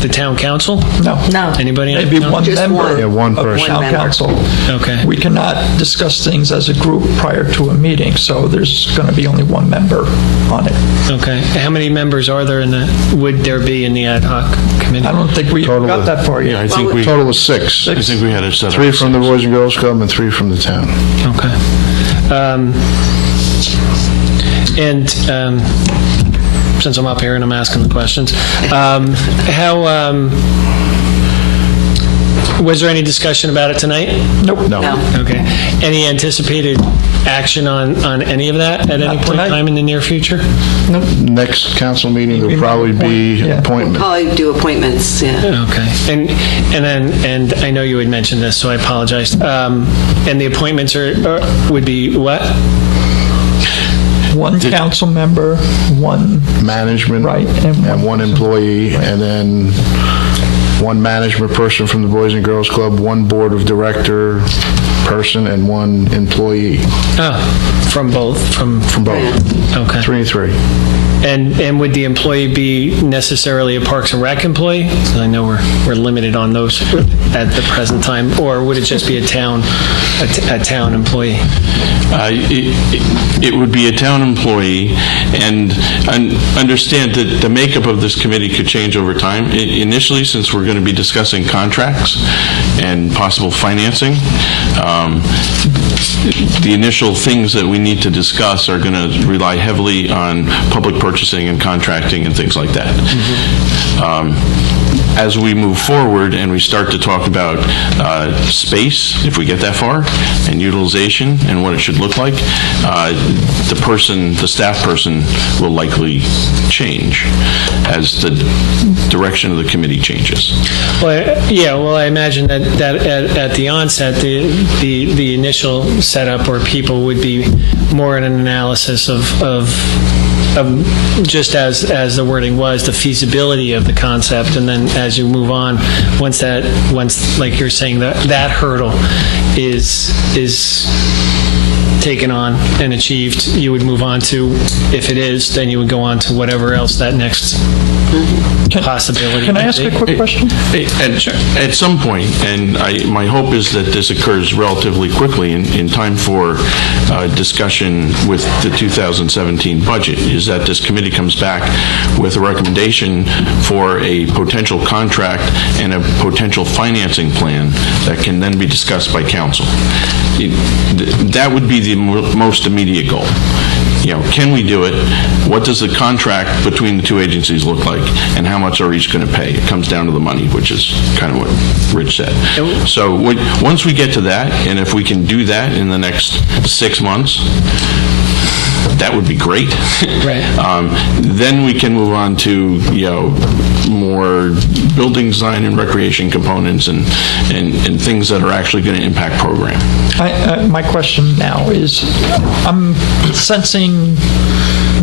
the town council? No. Anybody? Maybe one member. Yeah, one of person. Town council. Okay. We cannot discuss things as a group prior to a meeting, so there's going to be only one member on it. Okay. How many members would there be in the ad hoc committee? I don't think we got that far yet. I think we total was 6. I think we had a set of 3 from the Boys and Girls Club and 3 from the town. Okay. Since I'm up here and I'm asking the questions, Was there any discussion about it tonight? Nope. No. Okay. Any anticipated action on any of that at any point in tonight. time in the near future? Next council meeting will probably be Yeah. appointment. Probably do appointments, yeah. Okay. And I know you had mentioned this, so I apologize. And the appointments would be what? One council member, one, Management. Right, And one employee, and then one management person from the Boys and Girls Club, one board of director person, and one employee. From both? From both. Okay. 3 and 3. And would the employee be necessarily a Parks and Rec employee? 'Cause I know we're limited on those at the present time. Or would it just be a town employee? It would be a town employee, and understand that the makeup of this committee could change over time. Initially, since we're going to be discussing contracts and possible financing, the initial things that we need to discuss are going to rely heavily on public purchasing and contracting and things like that. As we move forward and we start to talk about space, if we get that far, and utilization and what it should look like, the staff person will likely change as the direction of the committee changes. Well, I imagine that at the onset, the initial setup or people would be more in an analysis of just as the wording was, the feasibility of the concept, and then as you move on, once like you're saying, that hurdle is taken on and achieved, you would move on to, if it is, then you would go on to whatever else that next possibility. Can I ask a quick question? At some point, and my hope is that this occurs relatively quickly in time for discussion with the 2017 budget, is that this committee comes back with a recommendation for a potential contract and a potential financing plan that can then be discussed by council. That would be the most immediate goal. Can we do it? What does the contract between the two agencies look like? And how much are each going to pay? It comes down to the money, which is kind of what Rich said. So once we get to that, and if we can do that in the next 6 months, that would be great. Right. Then we can move on to more building design and recreation components and things that are actually going to impact program. My question now is, I'm sensing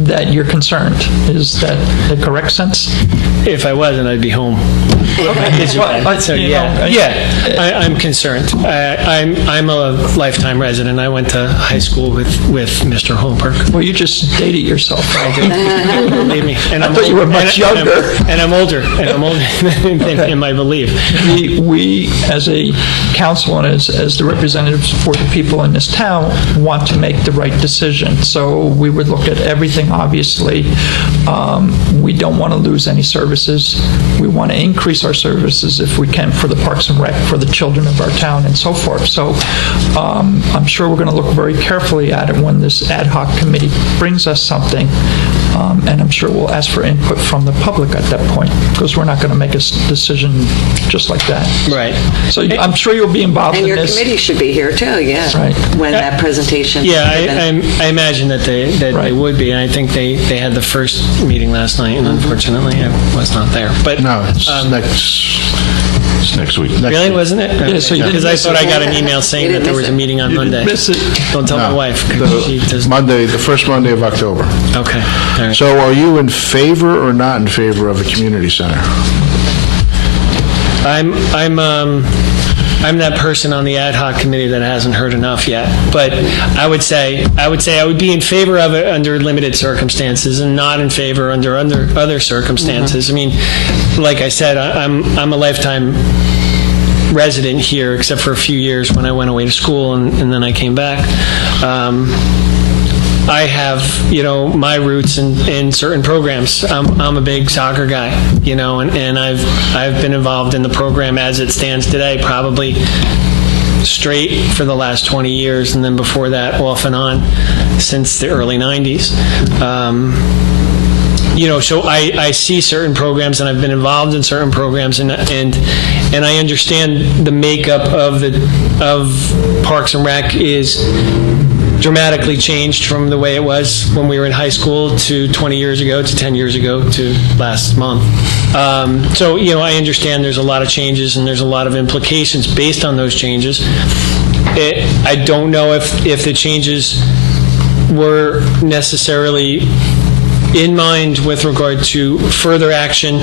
that you're concerned. Is that the correct sense? If I wasn't, I'd be home. So I'm concerned. I'm a lifetime resident. I went to high school with Mr. Holberg. Well, you just dated yourself. I did. Believe me. And I thought you were much younger. And I'm older. And I'm older in my belief. We, as a council and as the representatives for the people in this town, want to make the right decision. So we would look at everything, obviously. We don't want to lose any services. We want to increase our services if we can for the Parks and Rec, for the children of our town, and so forth. So I'm sure we're going to look very carefully at it when this ad hoc committee brings us something. And I'm sure we'll ask for input from the public at that point, because we're not going to make a decision just like that. Right. So I'm sure you'll be involved in this. And your committee should be here too, yeah. Right. When that presentation. Yeah, I imagine that they would be. And I think they had the first meeting last night, and unfortunately I was not there. But No, it's next week. really, wasn't it? Yeah, so you didn't because I miss thought it. I got an email saying that there was a meeting on Monday. Miss it. Don't tell my wife. 'Cause she doesn't. The first Monday of October. Okay. All right. So are you in favor or not in favor of a community center? I'm that person on the ad hoc committee that hasn't heard enough yet. But I would say I would be in favor of it under limited circumstances, and not in favor under other circumstances. Mm-hmm. I mean, like I said, I'm a lifetime resident here, except for a few years when I went away to school and then I came back. I have, my roots in certain programs. I'm a big soccer guy, and I've been involved in the program as it stands today, probably straight for the last 20 years, and then before that, off and on since the early 90s. So I see certain programs, and I've been involved in certain programs, and I understand the makeup of Parks and Rec is dramatically changed from the way it was when we were in high school to 20 years ago to 10 years ago to last month. So I understand there's a lot of changes and there's a lot of implications based on those changes. I don't know if the changes were necessarily in mind with regard to further action,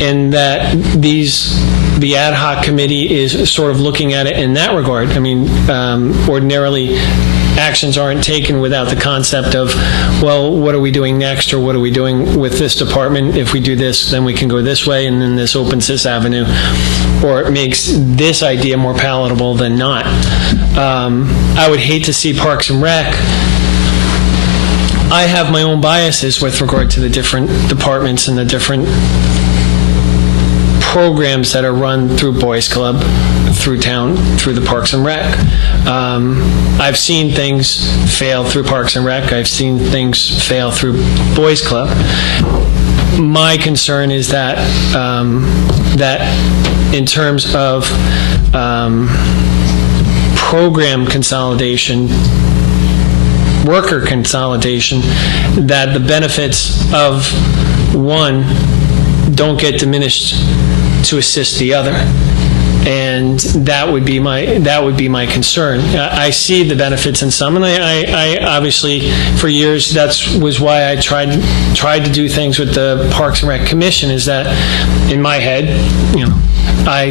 and that the ad hoc committee is sort of looking at it in that regard. I mean, ordinarily, actions aren't taken without the concept of, well, what are we doing next, or what are we doing with this department? If we do this, then we can go this way, and then this opens this avenue, or it makes this idea more palatable than not. I would hate to see Parks and Rec. I have my own biases with regard to the different departments and the different programs that are run through Boys Club, through town, through the Parks and Rec. I've seen things fail through Parks and Rec. I've seen things fail through Boys Club. My concern is that that in terms of program consolidation, worker consolidation, that the benefits of one don't get diminished to assist the other, and that would be my concern. I see the benefits in some, and I obviously for years was why I tried to do things with the Parks and Rec Commission. Is that in my head, I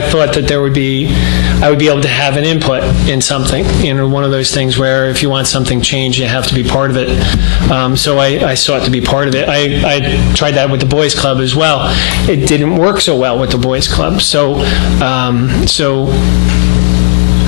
thought that I would be able to have an input in something, one of those things where if you want something changed, you have to be part of it. So I sought to be part of it. I tried that with the Boys Club as well. It didn't work so well with the Boys Club. So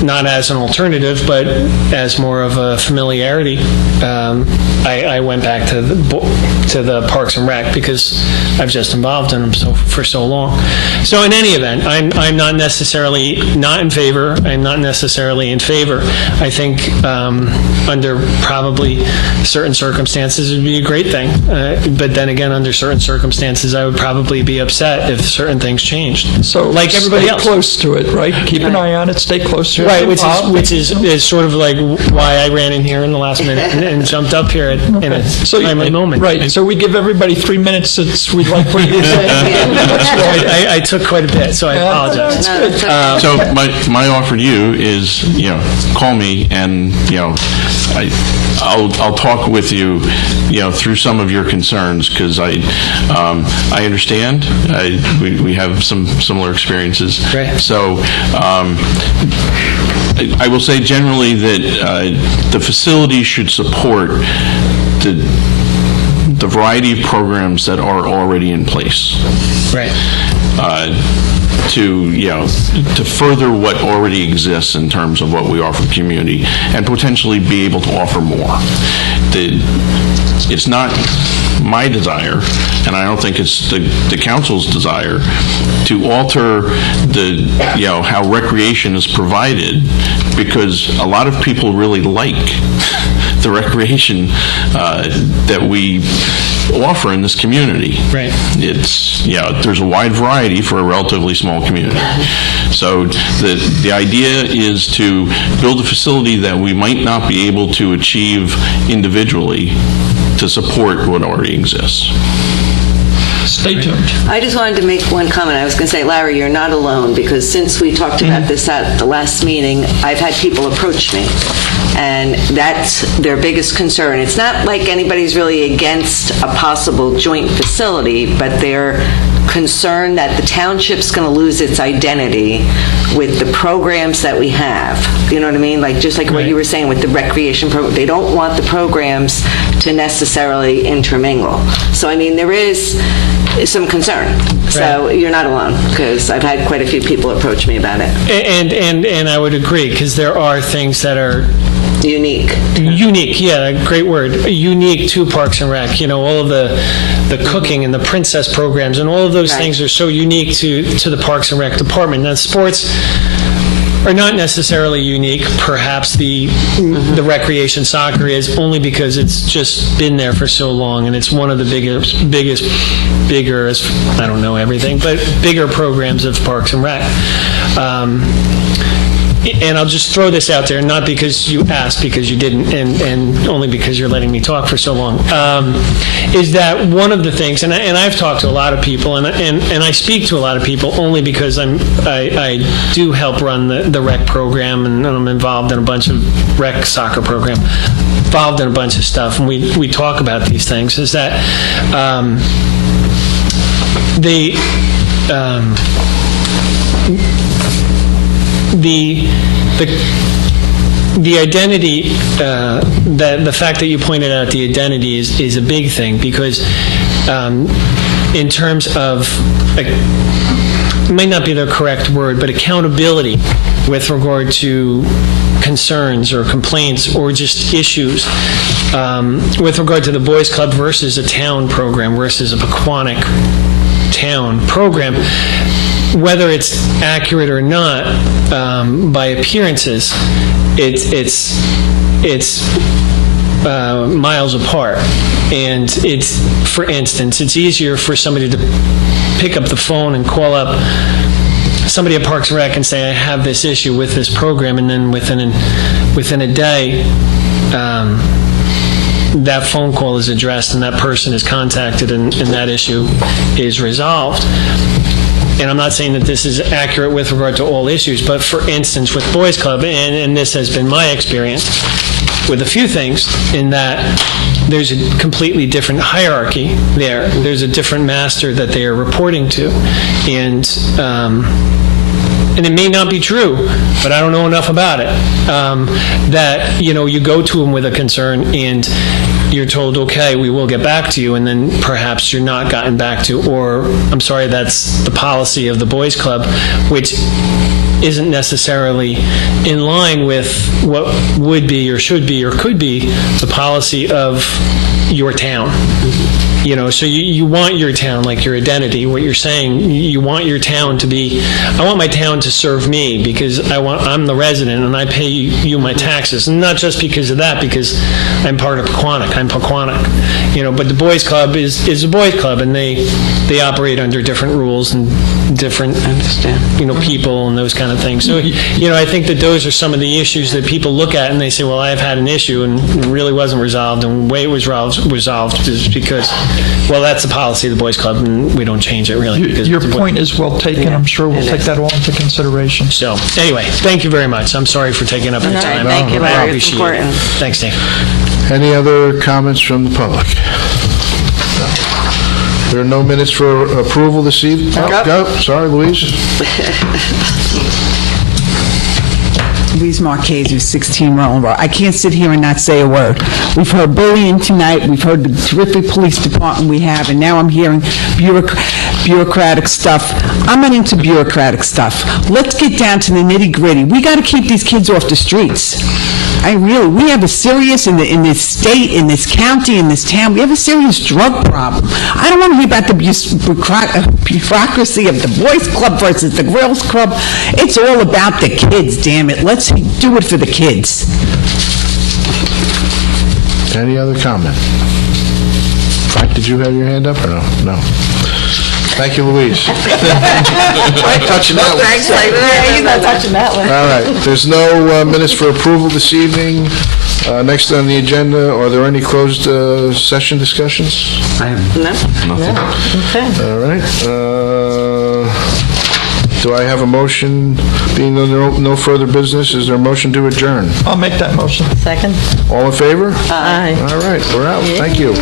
not as an alternative, but as more of a familiarity, I went back to the Parks and Rec because I've just involved in them for so long. So in any event, I'm not necessarily not in favor. I'm not necessarily in favor. I think under probably certain circumstances it would be a great thing. But then again, under certain circumstances, I would probably be upset if certain things changed. So like everybody else, close to it, right? Keep an eye on it. Stay close to it. Right, which is sort of like why I ran in here in the last minute and jumped up here in a timely moment. Right, so we give everybody 3 minutes since we'd like for you to say. I took quite a bit, so I apologize. So my offer to you is, call me and, I'll talk with you, through some of your concerns, because I understand. We have some similar experiences. Right. So I will say generally that the facility should support the variety of programs that are already in place. Right. To further what already exists in terms of what we offer the community, and potentially be able to offer more. It's not my desire, and I don't think it's the council's desire, to alter how recreation is provided, because a lot of people really like the recreation that we offer in this community. Right. It's there's a wide variety for a relatively small community. So the idea is to build a facility that we might not be able to achieve individually to support what already exists. Stay tuned. I just wanted to make one comment. I was going to say, Larry, you're not alone, because since we talked about this at the last meeting, I've had people approach me, and that's their biggest concern. It's not like anybody's really against a possible joint facility, but they're concerned that the township's going to lose its identity with the programs that we have. You know what I mean? Just like what you were saying with the recreation program. They don't want the programs to necessarily intermingle. So, I mean, there is some concern. Right. So you're not alone, because I've had quite a few people approach me about it. And I would agree, because there are things that are unique, yeah, great word, unique to Parks and Rec. All of the cooking and the princess programs and all of those things are so unique to the Parks and Rec department. Now, sports are not necessarily unique. Perhaps the recreation soccer is, only because it's just been there for so long, and it's one of the bigger, I don't know everything, but bigger programs of Parks and Rec. And I'll just throw this out there, not because you asked, because you didn't, and only because you're letting me talk for so long, is that one of the things, and I've talked to a lot of people, and I speak to a lot of people only because I do help run the rec program, and I'm involved in a bunch of rec soccer program, involved in a bunch of stuff, and we talk about these things, is that the identity, the fact that you pointed out the identity is a big thing, because in terms of, it might not be the correct word, but accountability with regard to concerns or complaints or just issues with regard to the Boys Club versus a town program versus a Pequannock town program, whether it's accurate or not, by appearances, it's miles apart. And it's, for instance, it's easier for somebody to pick up the phone and call up somebody at Parks and Rec and say, I have this issue with this program, and then within a day, that phone call is addressed and that person is contacted, and that issue is resolved. And I'm not saying that this is accurate with regard to all issues, but for instance, with Boys Club, and this has been my experience with a few things, in that there's a completely different hierarchy there. There's a different master that they are reporting to. And it may not be true, but I don't know enough about it, that, you go to them with a concern and you're told, okay, we will get back to you, and then perhaps you're not gotten back to, or, I'm sorry, that's the policy of the Boys Club, which isn't necessarily in line with what would be or should be or could be the policy of your town. So you want your town, like your identity, what you're saying, you want your town to be, I want my town to serve me, because I'm the resident and I pay you my taxes. And not just because of that, because I'm part of Pequannock, I'm Pequannock. But the Boys Club is a Boys Club, and they operate under different rules and different, people and those kind of things. So, I think that those are some of the issues that people look at and they say, well, I've had an issue and it really wasn't resolved, and the way it was resolved is because, well, that's the policy of the Boys Club, and we don't change it, really. Your point is well taken. I'm sure we'll take that all into consideration. So, anyway, thank you very much. I'm sorry for taking up your time. Thank you, Larry. It's important. Thanks, Dave. Any other comments from the public? There are no minutes for approval this evening? Go. Sorry, Louise. Louise Marchese, 16 Roland Road. I can't sit here and not say a word. We've heard bullying tonight. We've heard the terrific police department we have, and now I'm hearing bureaucratic stuff. I'm not into bureaucratic stuff. Let's get down to the nitty-gritty. We got to keep these kids off the streets. We have a serious, in this state, in this county, in this town, we have a serious drug problem. I don't want to hear about the bureaucracy of the Boys Club versus the Girls Club. It's all about the kids, damn it. Let's do it for the kids. Any other comment? Frank, did you have your hand up or no? No. Thank you, Louise. Touching that one. Frank's like, he's not touching that one. All right. There's no minutes for approval this evening. Next on the agenda, are there any closed session discussions? I have No? Nothing. All right. Do I have a motion? Being no further business, is there a motion to adjourn? I'll make that motion. Second? All in favor? Aye. All right. We're out. Thank you.